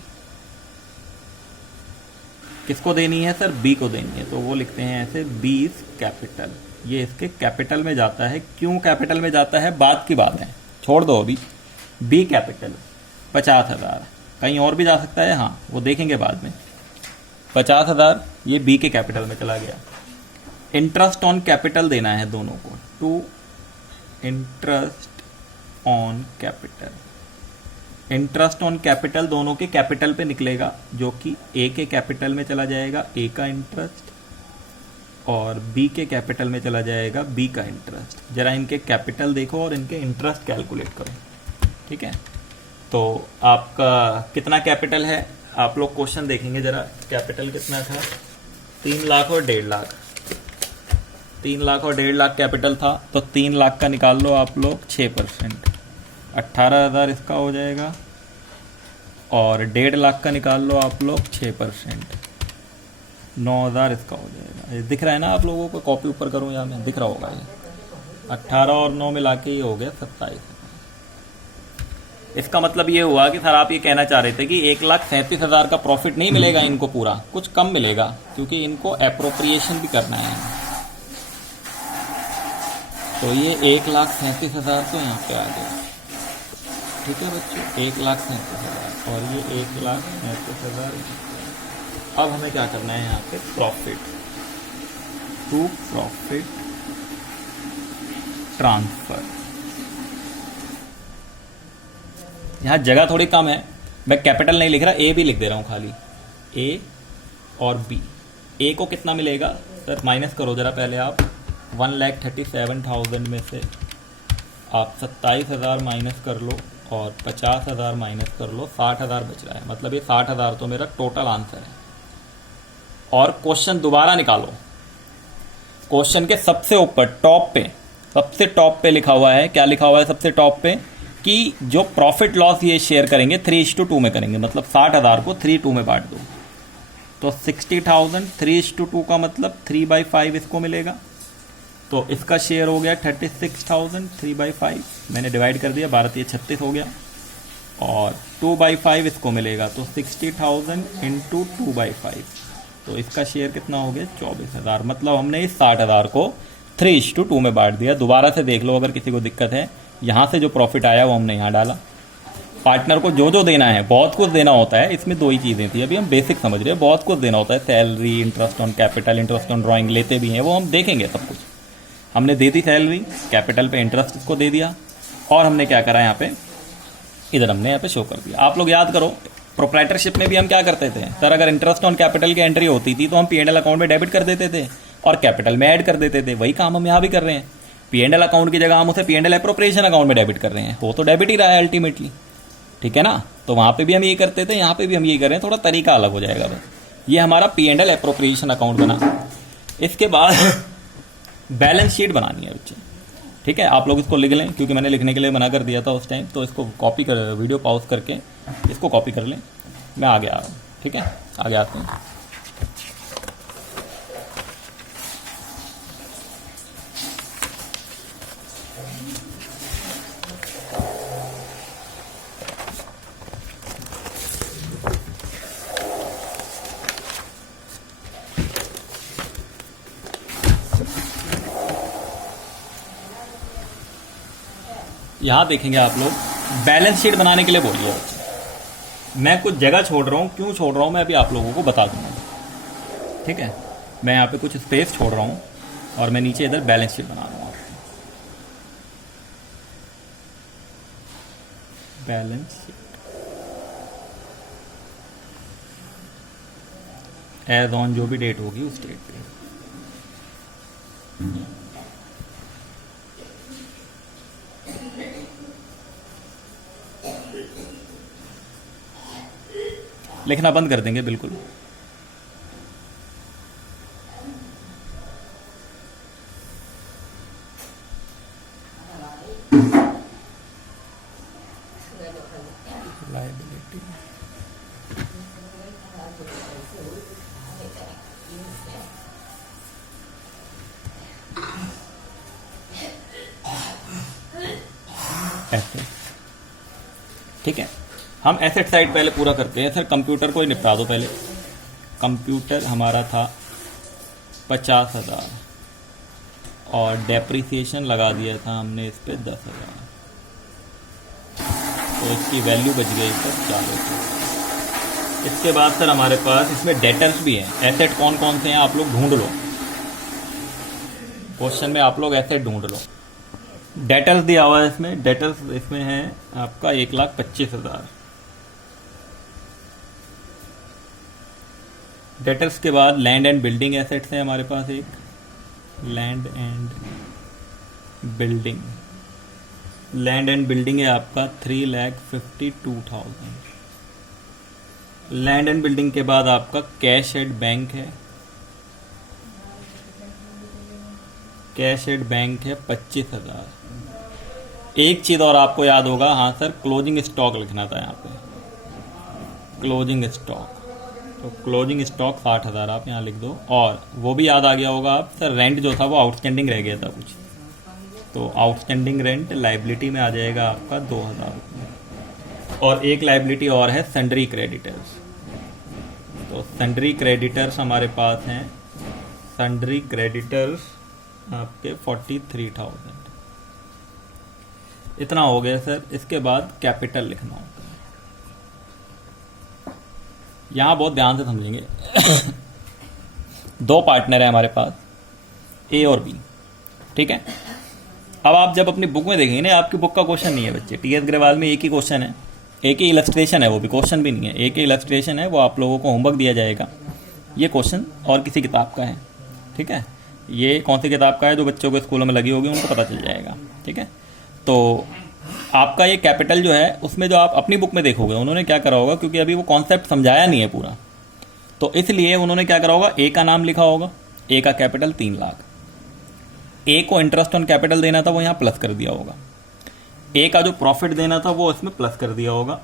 किसको देनी है सर? बी को देनी है, तो वो लिखते हैं ऐसे, बी इज कैपिटल। ये इसके कैपिटल में जाता है। क्यों कैपिटल में जाता है बाद की बात है, छोड़ दो अभी। बी कैपिटल 50,000, कहीं और भी जा सकता है, हाँ वो देखेंगे बाद में। 50,000 ये बी के कैपिटल में चला गया। इंटरेस्ट ऑन कैपिटल देना है दोनों को, to interest on capital. Interest on capital दोनों के कैपिटल पे निकलेगा, जो कि ए के कैपिटल में चला जाएगा ए का इंटरेस्ट, और बी के कैपिटल में चला जाएगा बी का इंटरेस्ट। जरा इनके कैपिटल देखो और इनके इंटरेस्ट कैलकुलेट करो। ठीक है, तो आपका कितना कैपिटल है? आप लोग क्वेश्चन देखेंगे जरा, कैपिटल कितना था? 3 लाख और 1.5 लाख। 3 लाख और 1.5 लाख कैपिटल था, तो 3 लाख का निकाल लो आप लोग 6%, 18,000 इसका हो जाएगा, और 1.5 लाख का निकाल लो आप लोग 6%, 9,000 इसका हो जाएगा। ये दिख रहा है ना आप लोगों को? कॉपी ऊपर करूँ या मैं, दिख रहा होगा ये। 18 और 9 मिला के ये हो गया 27। इसका मतलब ये हुआ कि सर आप ये कहना चाह रहे थे कि 1,37,000 का प्रॉफिट नहीं मिलेगा इनको, पूरा कुछ कम मिलेगा क्योंकि इनको एप्रोप्रिएशन भी करना है। तो ये 1,37,000 तो यहाँ पे आ गया। ठीक है बच्चों, 1,37,000 और ये 1,37,000। अब हमें क्या करना है यहाँ पे? Profit to profit transfer. यहाँ जगह थोड़ी कम है, मैं कैपिटल नहीं लिख रहा, ए भी लिख दे रहा हूँ खाली, ए और बी। ए को कितना मिलेगा सर? माइनस करो जरा पहले आप। 1,37,000 में से आप 27,000 माइनस कर लो और 50,000 माइनस कर लो, 60,000 बच रहा है। मतलब ये 60,000 तो मेरा टोटल आंसर है। और क्वेश्चन दोबारा निकालो। क्वेश्चन के सबसे ऊपर टॉप पे, सबसे टॉप पे लिखा हुआ है, क्या लिखा हुआ है सबसे टॉप पे? कि जो प्रॉफिट लॉस ये शेयर करेंगे 3:2 में करेंगे। मतलब 60,000 को 3:2 में बांट दो तो 60,000 3:2 का मतलब 3/5 इसको मिलेगा। तो इसका शेयर हो गया 36,000, 3/5 मैंने डिवाइड कर दिया, 12 36 हो गया। और 2/5 इसको मिलेगा, तो 60,000 इंटू 2/5, तो इसका शेयर कितना हो गया? 24,000। मतलब हमने इस 60,000 को 3:2 में बांट दिया। दोबारा से देख लो अगर किसी को दिक्कत है। यहाँ से जो प्रॉफिट आया वो हमने यहाँ डाला। पार्टनर को जो जो देना है, बहुत कुछ देना होता है। इसमें 2 ही चीज़ें थी, अभी हम बेसिक समझ रहे हैं। बहुत कुछ देना होता है, salary, interest on capital, interest on drawing लेते भी हैं, वो हम देखेंगे सब कुछ। हमने दे दी सैलरी, कैपिटल पे इंटरेस्ट इसको दे दिया, और हमने क्या करा यहाँ पे, इधर हमने यहाँ पे शो कर दिया। आप लोग याद करो, प्रोप्राइटरशिप में भी हम क्या करते थे सर? अगर इंटरेस्ट ऑन कैपिटल की एंट्री होती थी तो हम P&L अकाउंट में डेबिट कर देते थे और कैपिटल में ऐड कर देते थे। वही काम हम यहाँ भी कर रहे हैं। P&L अकाउंट की जगह हम उसे P&L एप्रोप्रिएशन अकाउंट में डेबिट कर रहे हैं। वो तो डेबिट ही रहा है अल्टीमेटली, ठीक है ना? तो वहाँ पे भी हम यही करते थे, यहाँ पे भी हम यही कर रहे हैं, थोड़ा तरीका अलग हो जाएगा बस। ये हमारा P&L एप्रोप्रिएशन अकाउंट बना। इसके बाद बैलेंस शीट बनानी है बच्चे, ठीक है? आप लोग इसको लिख लें, क्योंकि मैंने लिखने के लिए मना कर दिया था उस टाइम। तो इसको कॉपी कर, वीडियो पॉज करके इसको कॉपी कर लें। मैं आगे आ रहा हूँ, ठीक है? आगे आते हैं। यहाँ देखेंगे आप लोग, बैलेंस शीट बनाने के लिए बोलिए। मैं कुछ जगह छोड़ रहा हूँ, क्यों छोड़ रहा हूँ मैं अभी आप लोगों को बता दूंगा, ठीक है? मैं यहाँ पे कुछ स्पेस छोड़ रहा हूँ और मैं नीचे इधर बैलेंस शीट बना रहा हूँ। बैलेंस शीट एज ऑन जो भी डेट होगी उस डेट पे। लिखना बंद कर देंगे बिल्कुल। लायबिलिटी एसेट, ठीक है? हम एसेट साइड पहले पूरा करते हैं। सर कंप्यूटर को ही निपटा दो पहले। कंप्यूटर हमारा था 50,000 और डेप्रिसिएशन लगा दिया था हमने इस पे 10,000, तो इसकी वैल्यू बच गई सर 40,000। इसके बाद सर हमारे पास इसमें डेटर्स भी हैं। एसेट कौन कौन से हैं आप लोग ढूंढ लो, क्वेश्चन में आप लोग एसेट ढूंढ लो। डेटर्स दिया हुआ है इसमें। डेटर्स इसमें है आपका 1,25,000। डेटर्स के बाद लैंड एंड बिल्डिंग एसेट्स हैं हमारे पास। एक land and building, land and building है आपका 3,52,000। लैंड एंड बिल्डिंग के बाद आपका कैश एट बैंक है। कैश एट बैंक है 25,000। एक चीज और आपको याद होगा, हाँ सर, क्लोजिंग स्टॉक लिखना था यहाँ पे। क्लोजिंग स्टॉक, तो क्लोजिंग स्टॉक 60,000 आप यहाँ लिख दो। और वो भी याद आ गया होगा आप सर, रेंट जो था वो आउटस्टैंडिंग रह गया था कुछ, तो आउटस्टैंडिंग रेंट लाइबिलिटी में आ जाएगा आपका 2,000 रुपये। और एक लाइबिलिटी और है सन्ड्री क्रेडिटर्स, तो सन्ड्री क्रेडिटर्स हमारे पास हैं, सन्ड्री क्रेडिटर्स आपके 43,000, इतना हो गया सर। इसके बाद कैपिटल लिखना होता है, यहां बहुत ध्यान से समझेंगे। दो पार्टनर है हमारे पास, ए और बी, ठीक है। अब आप जब अपनी बुक में देखेंगे ना, आपकी बुक का क्वेश्चन नहीं है बच्चे, टीएस ग्रेवाल में एक ही क्वेश्चन है, एक ही इलस्ट्रेशन है, वो भी क्वेश्चन भी नहीं है, एक ही इलस्ट्रेशन है, वो आप लोगों को होमवर्क दिया जाएगा। ये क्वेश्चन और किसी किताब का है, ठीक है, ये कौन सी किताब का है जो बच्चों के स्कूलों में लगी होगी उनको पता चल जाएगा, ठीक है। तो आपका ये कैपिटल जो है उसमें जो आप अपनी बुक में देखोगे उन्होंने क्या करा होगा, क्योंकि अभी वो कॉन्सेप्ट समझाया नहीं है पूरा, तो इसलिए उन्होंने क्या करा होगा, ए का नाम लिखा होगा, ए का कैपिटल 3 लाख, ए को इंटरेस्ट ऑन कैपिटल देना था वो यहाँ प्लस कर दिया होगा, ए का जो प्रॉफिट देना था वो इसमें प्लस कर दिया होगा,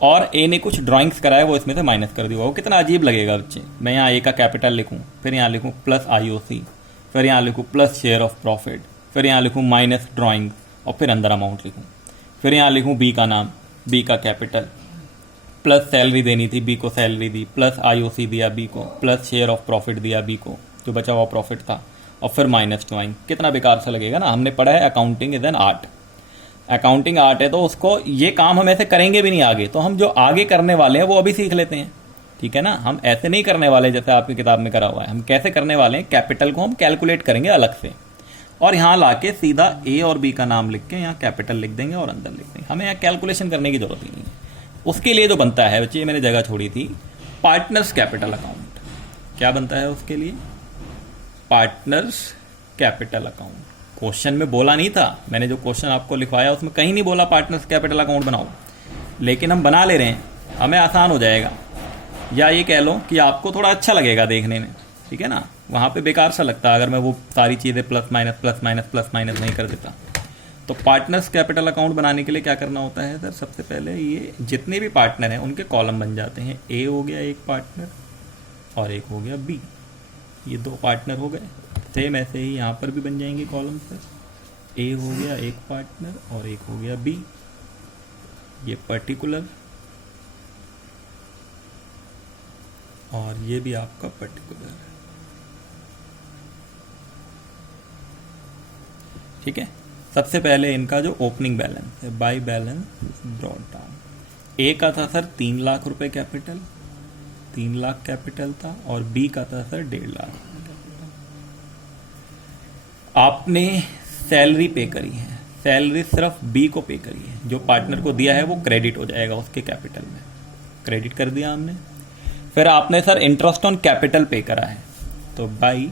और ए ने कुछ ड्राइंग्स कराया वो इसमें से माइनस कर दिया होगा। कितना अजीब लगेगा बच्चे, मैं यहाँ ए का कैपिटल लिखूँ, फिर यहाँ लिखूँ प्लस आईओसी, फिर यहाँ लिखूँ प्लस शेयर ऑफ प्रॉफिट, फिर यहाँ लिखूँ माइनस ड्राइंग, और फिर अंदर अमाउंट लिखूँ, फिर यहाँ लिखूँ बी का नाम, बी का कैपिटल, प्लस सैलरी देनी थी, बी को सैलरी दी, प्लस आईओसी दिया बी को, प्लस शेयर ऑफ प्रॉफिट दिया बी को जो बचा हुआ प्रॉफिट था, और फिर माइनस ड्राइंग। कितना बेकार सा लगेगा ना। हमने पढ़ा है accounting is an art, accounting art है, तो उसको ये काम हम ऐसे करेंगे भी नहीं आगे, तो हम जो आगे करने वाले हैं वो अभी सीख लेते हैं, ठीक है ना। हम ऐसे नहीं करने वाले जैसे आपकी किताब में करा हुआ है, हम कैसे करने वाले हैं, कैपिटल को हम कैलकुलेट करेंगे अलग से, और यहाँ लाके सीधा ए और बी का नाम लिख के यहाँ कैपिटल लिख देंगे और अंदर लिख देंगे, हमें यहाँ कैलकुलेशन करने की जरूरत ही नहीं है। उसके लिए जो बनता है बच्चे, मैंने जगह छोड़ी थी, पार्टनर्स कैपिटल अकाउंट। क्या बनता है उसके लिए, पार्टनर्स कैपिटल अकाउंट। क्वेश्चन में बोला नहीं था, मैंने जो क्वेश्चन आपको लिखवाया उसमें कहीं नहीं बोला पार्टनर्स कैपिटल अकाउंट बनाओ, लेकिन हम बना ले रहे हैं, हमें आसान हो जाएगा, या ये कह लो कि आपको थोड़ा अच्छा लगेगा देखने में, ठीक है ना। वहाँ पे बेकार सा लगता अगर मैं वो सारी चीज़ें plus minus plus minus plus minus नहीं कर देता। तो पार्टनर्स कैपिटल अकाउंट बनाने के लिए क्या करना होता है सर, सबसे पहले ये जितने भी पार्टनर हैं उनके कॉलम बन जाते हैं। ए हो गया एक पार्टनर और एक हो गया बी, ये दो पार्टनर हो गए। सेम ऐसे ही यहाँ पर भी बन जाएंगे कॉलम सर, ए हो गया एक पार्टनर और एक हो गया बी, ये पर्टिकुलर और ये भी आपका पर्टिकुलर, ठीक है। सबसे पहले इनका जो ओपनिंग बैलेंस है, बाय बैलेंस ब्रॉट डाउन, ए का था सर 3 लाख रुपए कैपिटल, 3 लाख कैपिटल था, और बी का था सर 1.5 लाख। आपने सैलरी पे करी है, सैलरी सिर्फ बी को पे करी है, जो पार्टनर को दिया है वो क्रेडिट हो जाएगा उसके कैपिटल में, क्रेडिट कर दिया हमने। फिर आपने सर इंटरेस्ट ऑन कैपिटल पे करा है, तो by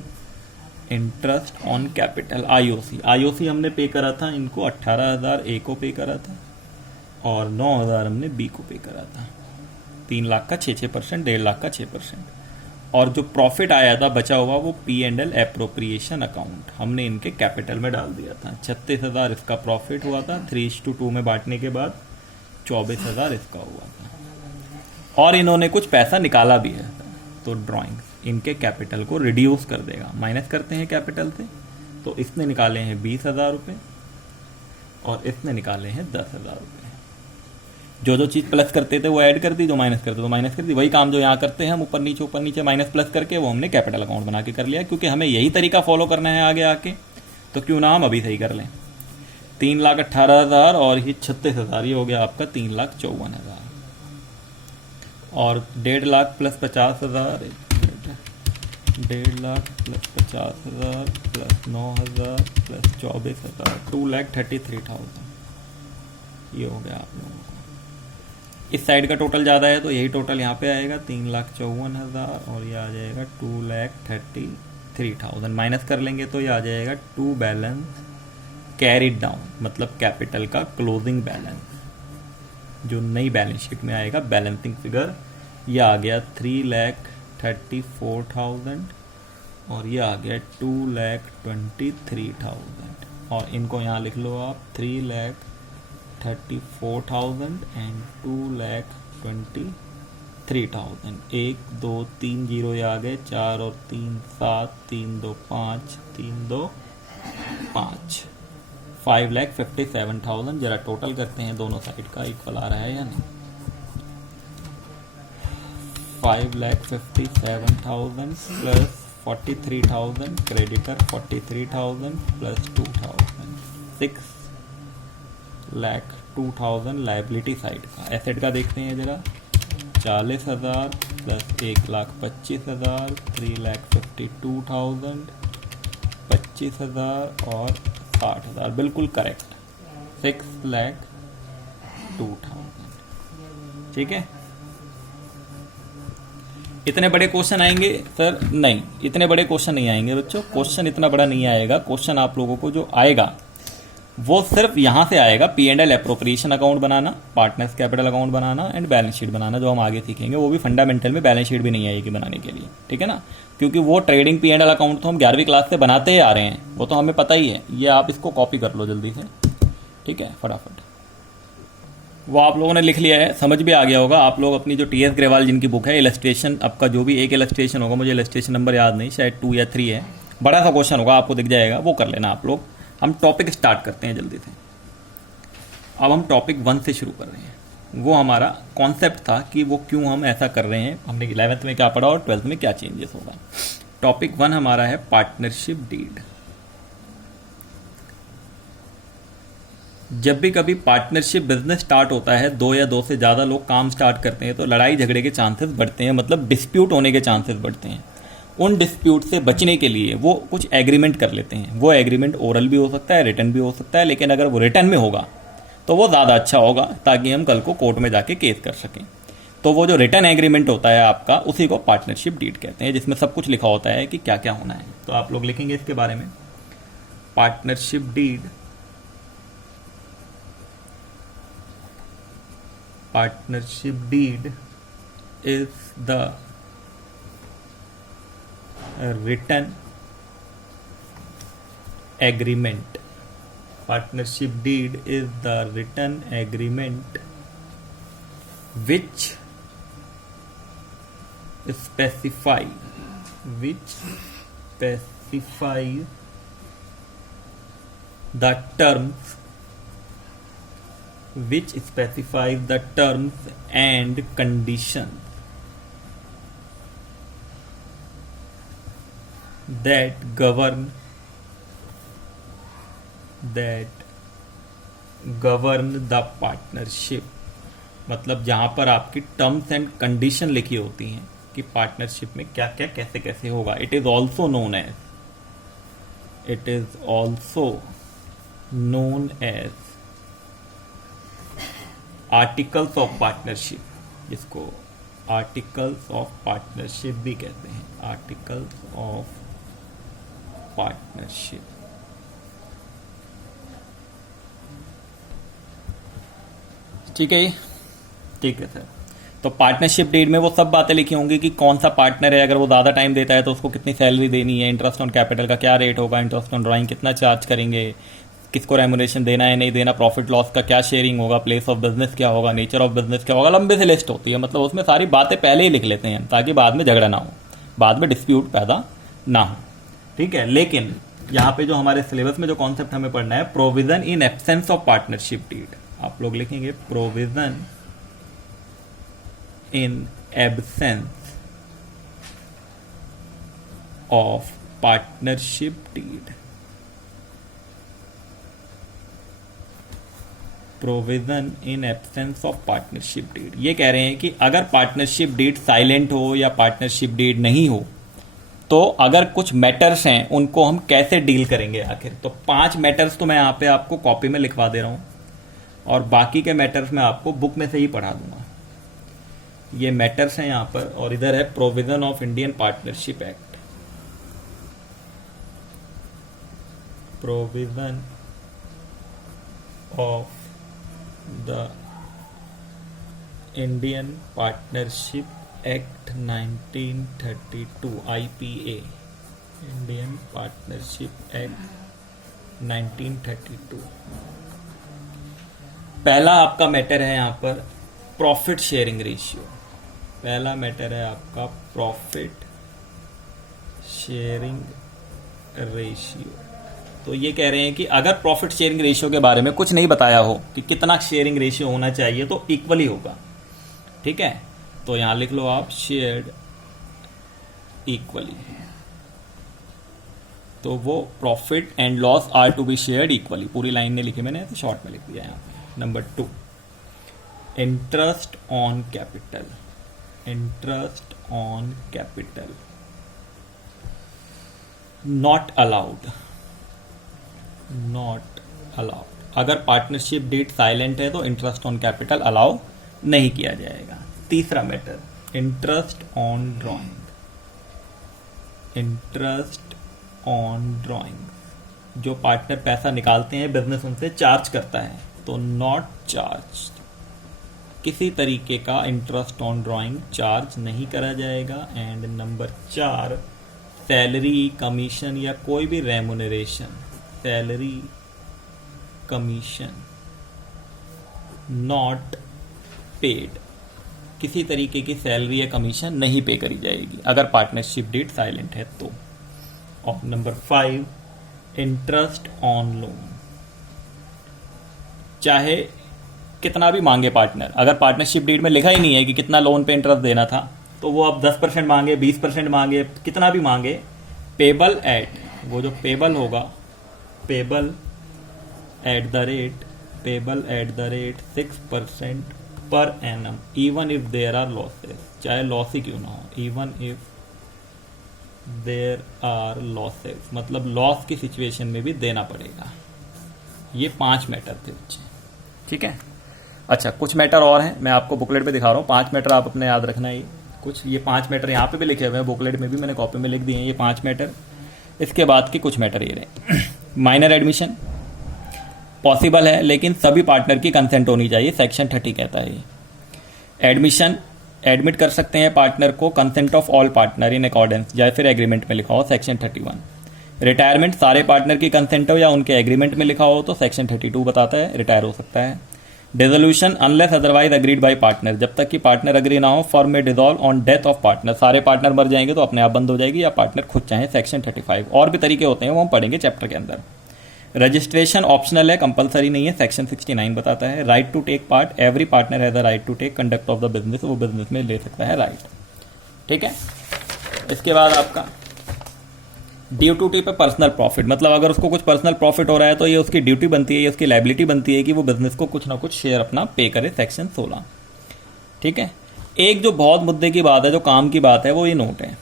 interest on capital IOC, IOC हमने पे करा था इनको 18,000 ए को पे करा था, और 9,000 हमने बी को पे करा था। 3 लाख का 6%, 1.5 लाख का 6%, और जो प्रॉफिट आया था बचा हुआ वो P&L एप्रोप्रिएशन अकाउंट हमने इनके कैपिटल में डाल दिया था। 36,000 इसका प्रॉफिट हुआ था, 3:2 में बांटने के बाद 24,000 इसका हुआ था, और इन्होंने कुछ पैसा निकाला भी है, तो ड्राइंग इनके कैपिटल को रिड्यूस कर देगा, माइनस करते हैं कैपिटल से। तो इसने निकाले हैं 20,000 रुपये और इसने निकाले हैं 10,000 रुपये। जो जो चीज़ प्लस करते थे वो ऐड कर दी, जो माइनस करते तो माइनस कर दी। वही काम जो यहाँ करते हैं हम ऊपर नीचे माइनस प्लस करके वो हमने कैपिटल अकाउंट बना के कर लिया, क्योंकि हमें यही तरीका फॉलो करना है आगे आके, तो क्यों ना हम अभी सही कर लें। 3,18,000 और ये 36,000, ये हो गया आपका 3,54,000, और 1.5 lakh plus 50,000, 1.5 lakh plus 50,000 plus 9,000 plus 24,000, 2,33,000 ये हो गया आप लोगों को। इस साइड का टोटल ज़्यादा है तो यही टोटल यहाँ पे आएगा 3,54,000, और ये आ जाएगा 2,33,000। माइनस कर लेंगे तो ये आ जाएगा टू बैलेंस कैरिड डाउन, मतलब कैपिटल का क्लोजिंग बैलेंस जो नई बैलेंस शीट में आएगा, बैलेंसिंग फिगर। ये आ गया 3,34,000 और ये आ गया 2,23,000, और इनको यहाँ लिख लो आप 3,34,000 एंड 2,23,000। 3000, 1 2 3 जीरो ये आ गए, 4 और 3 7, 3 2 5, 3 2 5, 5,57,000। जरा टोटल करते हैं दोनों साइड का, इक्वल आ रहा है या नहीं। 5,57,000 plus 43,000, creditor 43,000 plus 2,000, 6,02,000 liability side का। एसेट का देखते हैं जरा, 40,000 प्लस 1,25,000, 3,52,000, 25,000 और 60,000, बिल्कुल करेक्ट, 6,02,000। ठीक है। इतने बड़े क्वेश्चन आएंगे सर? नहीं, इतने बड़े क्वेश्चन नहीं आएंगे बच्चों। क्वेश्चन इतना बड़ा नहीं आएगा। क्वेश्चन आप लोगों को जो आएगा वो सिर्फ यहां से आएगा, P&L एप्रोप्रिएशन अकाउंट बनाना, पार्टनर्स कैपिटल अकाउंट बनाना एंड बैलेंस शीट बनाना, जो हम आगे सीखेंगे। वो भी फंडामेंटल में बैलेंस शीट भी नहीं आएगी बनाने के लिए, ठीक है ना, क्योंकि वो ट्रेडिंग P&L अकाउंट तो हम 11वीं क्लास से बनाते ही आ रहे हैं, वो तो हमें पता ही है। ये आप इसको कॉपी कर लो जल्दी से, ठीक है, फटाफट। वो आप लोगों ने लिख लिया है, समझ भी आ गया होगा। आप लोग अपनी जो TS ग्रेवाल जिनकी बुक है, इलस्ट्रेशन आपका जो भी एक इलस्ट्रेशन होगा, मुझे इलस्ट्रेशन नंबर याद नहीं, शायद 2 या 3 है, बड़ा सा क्वेश्चन होगा, आपको दिख जाएगा, वो कर लेना आप लोग। हम टॉपिक स्टार्ट करते हैं जल्दी से। अब हम टॉपिक 1 से शुरू कर रहे हैं। वो हमारा कॉन्सेप्ट था कि वो क्यों हम ऐसा कर रहे हैं, हमने 11th में क्या पढ़ा और 12th में क्या चेंजेस होगा। टॉपिक 1 हमारा है पार्टनरशिप डीड। जब भी कभी पार्टनरशिप बिजनेस स्टार्ट होता है, 2 या 2 से ज़्यादा लोग काम स्टार्ट करते हैं, तो लड़ाई झगड़े के चांसेस बढ़ते हैं, मतलब डिस्प्यूट होने के चांसेस बढ़ते हैं। उन डिस्प्यूट से बचने के लिए वो कुछ एग्रीमेंट कर लेते हैं। वो एग्रीमेंट ओरल भी हो सकता है, रिटर्न भी हो सकता है, लेकिन अगर वो रिटर्न में होगा तो वो ज़्यादा अच्छा होगा, ताकि हम कल को कोर्ट में जाके केस कर सकें। तो वो जो रिटर्न एग्रीमेंट होता है आपका, उसी को पार्टनरशिप डीड कहते हैं, जिसमें सब कुछ लिखा होता है कि क्या क्या होना है। तो आप लोग लिखेंगे इसके बारे में। Partnership deed, partnership deed is the written agreement. Partnership deed is the written agreement which specifies the terms and conditions that govern the partnership। मतलब जहां पर आपकी टर्म्स एंड कंडीशन लिखी होती हैं कि पार्टनरशिप में क्या क्या कैसे कैसे होगा। It is also known as articles of partnership, जिसको आर्टिकल्स ऑफ पार्टनरशिप भी कहते हैं। Articles of partnership. ठीक है, ठीक है सर। तो पार्टनरशिप डीड में वो सब बातें लिखी होंगी कि कौन सा पार्टनर है, अगर वो ज़्यादा टाइम देता है तो उसको कितनी सैलरी देनी है, इंटरेस्ट ऑन कैपिटल का क्या रेट होगा, इंटरेस्ट ऑन ड्राइंग कितना चार्ज करेंगे, किसको रेमुनेशन देना है नहीं देना, प्रॉफिट लॉस का क्या शेयरिंग होगा, प्लेस ऑफ बिजनेस क्या होगा, नेचर ऑफ बिजनेस क्या होगा, लंबे से लिस्ट होती है। मतलब उसमें सारी बातें पहले ही लिख लेते हैं, ताकि बाद में झगड़ा ना हो, बाद में डिस्प्यूट पैदा ना हो। ठीक है, लेकिन यहाँ पे जो हमारे सिलेबस में जो कॉन्सेप्ट हमें पढ़ना है, provision in absence of partnership deed. आप लोग लिखेंगे provision in absence of partnership deed. Provision in absence of partnership deed, ये कह रहे हैं कि अगर पार्टनरशिप डीड साइलेंट हो या पार्टनरशिप डीड नहीं हो, तो अगर कुछ मैटर्स हैं उनको हम कैसे डील करेंगे आखिर। तो 5 मैटर्स तो मैं यहाँ पे आपको कॉपी में लिखवा दे रहा हूँ, और बाकी के मैटर्स मैं आपको बुक में से ही पढ़ा दूंगा। ये मैटर्स हैं यहाँ पर, और इधर है provision of Indian partnership act. Provision of the Indian partnership act 1932, IPA, Indian partnership act 1932। पहला आपका मैटर है यहाँ पर प्रॉफिट शेयरिंग रेशियो। पहला मैटर है आपका प्रॉफिट शेयरिंग रेशियो। तो ये कह रहे हैं कि अगर प्रॉफिट शेयरिंग रेशियो के बारे में कुछ नहीं बताया हो कि कितना शेयरिंग रेशियो होना चाहिए तो इक्वल ही होगा। ठीक है, तो यहां लिख लो आप शेयर्ड इक्वली, तो वो profit and loss are to be shared equally. पूरी लाइन नहीं लिखी मैंने, तो शॉर्ट में लिख दिया यहाँ पे। Number 2, interest on capital. Interest on capital not allowed, not allowed. अगर पार्टनरशिप डीड साइलेंट है तो इंटरेस्ट ऑन कैपिटल अलाउ नहीं किया जाएगा। तीसरा matter, interest on drawing. Interest on drawing, जो पार्टनर पैसा निकालते हैं बिजनेस उनसे चार्ज करता है, तो नॉट चार्ज। किसी तरीके का इंटरेस्ट ऑन ड्रॉइंग चार्ज नहीं करा जाएगा। एंड नंबर 4, सैलरी, कमीशन या कोई भी remuneration, salary, commission not paid. किसी तरीके की सैलरी या कमीशन नहीं पे करी जाएगी अगर पार्टनरशिप डीड साइलेंट है तो। और नंबर 5, इंटरेस्ट ऑन लोन। चाहे कितना भी मांगे पार्टनर, अगर पार्टनरशिप डीड में लिखा ही नहीं है कि कितना लोन पे इंटरेस्ट देना था, तो वो अब 10% मांगे, 20% मांगे, कितना भी मांगे, पेबल एट, वो जो पेबल होगा, payable at the rate 6% per annum, even if there are losses. चाहे लॉस ही क्यों ना हो, even if there are losses, मतलब लॉस की सिचुएशन में भी देना पड़ेगा। ये 5 मैटर थे बच्चे। ठीक है, अच्छा कुछ मैटर और हैं, मैं आपको बुकलेट पे दिखा रहा हूँ। 5 मैटर आप अपने याद रखना ही। कुछ ये 5 मैटर यहाँ पे भी लिखे हुए हैं, बुकलेट में भी मैंने कॉपी में लिख दिए हैं ये 5 मैटर। इसके बाद के कुछ मैटर ये रहे। माइनर एडमिशन पॉसिबल है, लेकिन सभी पार्टनर की कंसेंट होनी चाहिए, सेक्शन 30 कहता है ये। एडमिशन, एडमिट कर सकते हैं पार्टनर को consent of all partner in accordance, या फिर एग्रीमेंट में लिखा हो सेक्शन 31। रिटायरमेंट, सारे पार्टनर की कंसेंट हो या उनके एग्रीमेंट में लिखा हो तो सेक्शन 32 बताता है, रिटायर हो सकता है। Dissolution unless otherwise agreed bye partner, जब तक कि पार्टनर अग्री ना हो, फर्म में dissolve on death of partner, सारे पार्टनर मर जाएंगे तो अपने आप बंद हो जाएगी, या पार्टनर खुद चाहे, सेक्शन 35। और भी तरीके होते हैं वो हम पढ़ेंगे चैप्टर के अंदर। रजिस्ट्रेशन ऑप्शनल है, कंपलसरी नहीं है, सेक्शन 69 बताता है। Right to take part, every partner has a right to take conduct of the business, वो बिजनेस में ले सकता है राइट। ठीक है, इसके बाद आपका ड्यूटी पे पर्सनल प्रॉफिट, मतलब अगर उसको कुछ पर्सनल प्रॉफिट हो रहा है तो ये उसकी ड्यूटी बनती है, ये उसकी लायबिलिटी बनती है कि वो बिजनेस को कुछ ना कुछ शेयर अपना पे करे, सेक्शन 16। ठीक है, एक जो बहुत मुद्दे की बात है, जो काम की बात है, वो ये नोट है,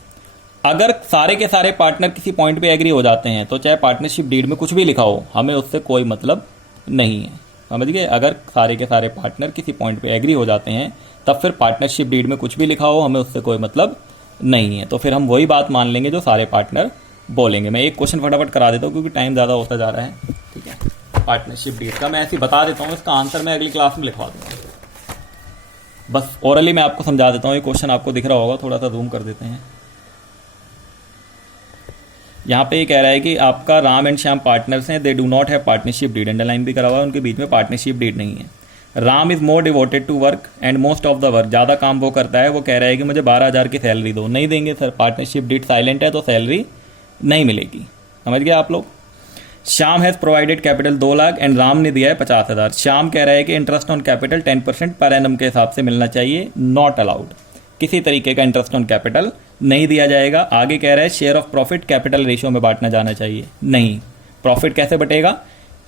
अगर सारे के सारे पार्टनर किसी पॉइंट पे एग्री हो जाते हैं तो चाहे पार्टनरशिप डीड में कुछ भी लिखा हो, हमें उससे कोई मतलब नहीं है। समझ गए, अगर सारे के सारे पार्टनर किसी पॉइंट पे एग्री हो जाते हैं तब फिर पार्टनरशिप डीड में कुछ भी लिखा हो, हमें उससे कोई मतलब नहीं है, तो फिर हम वही बात मान लेंगे जो सारे पार्टनर बोलेंगे। मैं एक क्वेश्चन फटाफट करा देता हूँ क्योंकि टाइम ज़्यादा होता जा रहा है। ठीक है, पार्टनरशिप डीड का मैं ऐसे ही बता देता हूँ, इसका आंसर मैं अगली क्लास में लिखवा दूँगा। बस ओरली मैं आपको समझा देता हूँ, ये क्वेश्चन आपको दिख रहा होगा, थोड़ा सा जूम कर देते हैं। यहाँ पे ये कह रहा है कि आपका राम एंड श्याम पार्टनर्स हैं, they do not have partnership deed, underline भी करा हुआ है, उनके बीच में पार्टनरशिप डीड नहीं है। Ram is more devoted to work and most of the work, ज़्यादा काम वो करता है, वो कह रहा है कि मुझे 12,000 की सैलरी दो, नहीं देंगे सर, पार्टनरशिप डीड साइलेंट है तो सैलरी नहीं मिलेगी। समझ गए आप लोग। Shyam has provided capital 2 lakh and Ram ने दिया है 50,000। श्याम कह रहा है कि interest on capital 10% per annum के हिसाब से मिलना चाहिए, नॉट अलाउड, किसी तरीके का इंटरेस्ट ऑन कैपिटल नहीं दिया जाएगा। आगे कह रहा है share of profit capital ratio में बांटना जाना चाहिए, नहीं, प्रॉफिट कैसे बटेगा,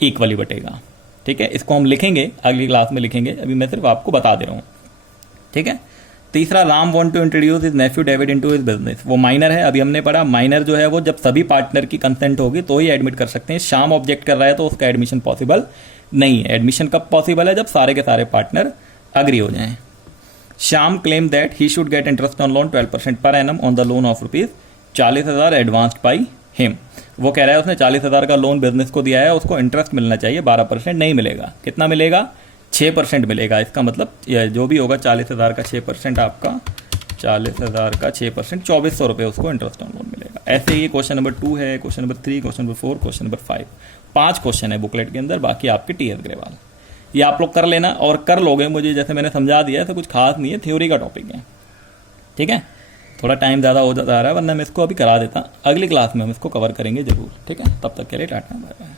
इक्वली बटेगा। ठीक है, इसको हम लिखेंगे, अगली क्लास में लिखेंगे, अभी मैं सिर्फ आपको बता दे रहा हूँ। ठीक है, तीसरा, Ram want to introduce his nephew David into his business, वो माइनर है, अभी हमने पढ़ा माइनर जो है वो जब सभी पार्टनर की कंसेंट होगी तो ही एडमिट कर सकते हैं। श्याम ऑब्जेक्ट कर रहा है तो उसका एडमिशन पॉसिबल नहीं है। एडमिशन कब पॉसिबल है, जब सारे के सारे पार्टनर अग्री हो जाएं। Shyam claim that he should get interest on loan 12% per annum on the loan of ₹40,000 advanced by him, वो कह रहा है उसने 40,000 का लोन बिजनेस को दिया है, उसको इंटरेस्ट मिलना चाहिए, 12% नहीं मिलेगा। कितना मिलेगा, 6% मिलेगा। इसका मतलब जो भी होगा 40,000 का 6%, आपका 40,000 का 6%, 2,400 रुपये उसको इंटरेस्ट ऑन लोन मिलेगा। ऐसे ही क्वेश्चन नंबर 2 है, question number 3, question number 4, question number 5, 5 question है बुकलेट के अंदर, बाकी आपके TS ग्रेवाल। ये आप लोग कर लेना, और कर लोगे, मुझे जैसे मैंने समझा दिया है तो कुछ खास नहीं है, थ्योरी का टॉपिक है। ठीक है, थोड़ा टाइम ज़्यादा हो जा रहा है, वरना मैं इसको अभी करा देता। अगली क्लास में हम इसको कवर करेंगे ज़रूर। ठीक है, तब तक के लिए टाटा बाय बाय।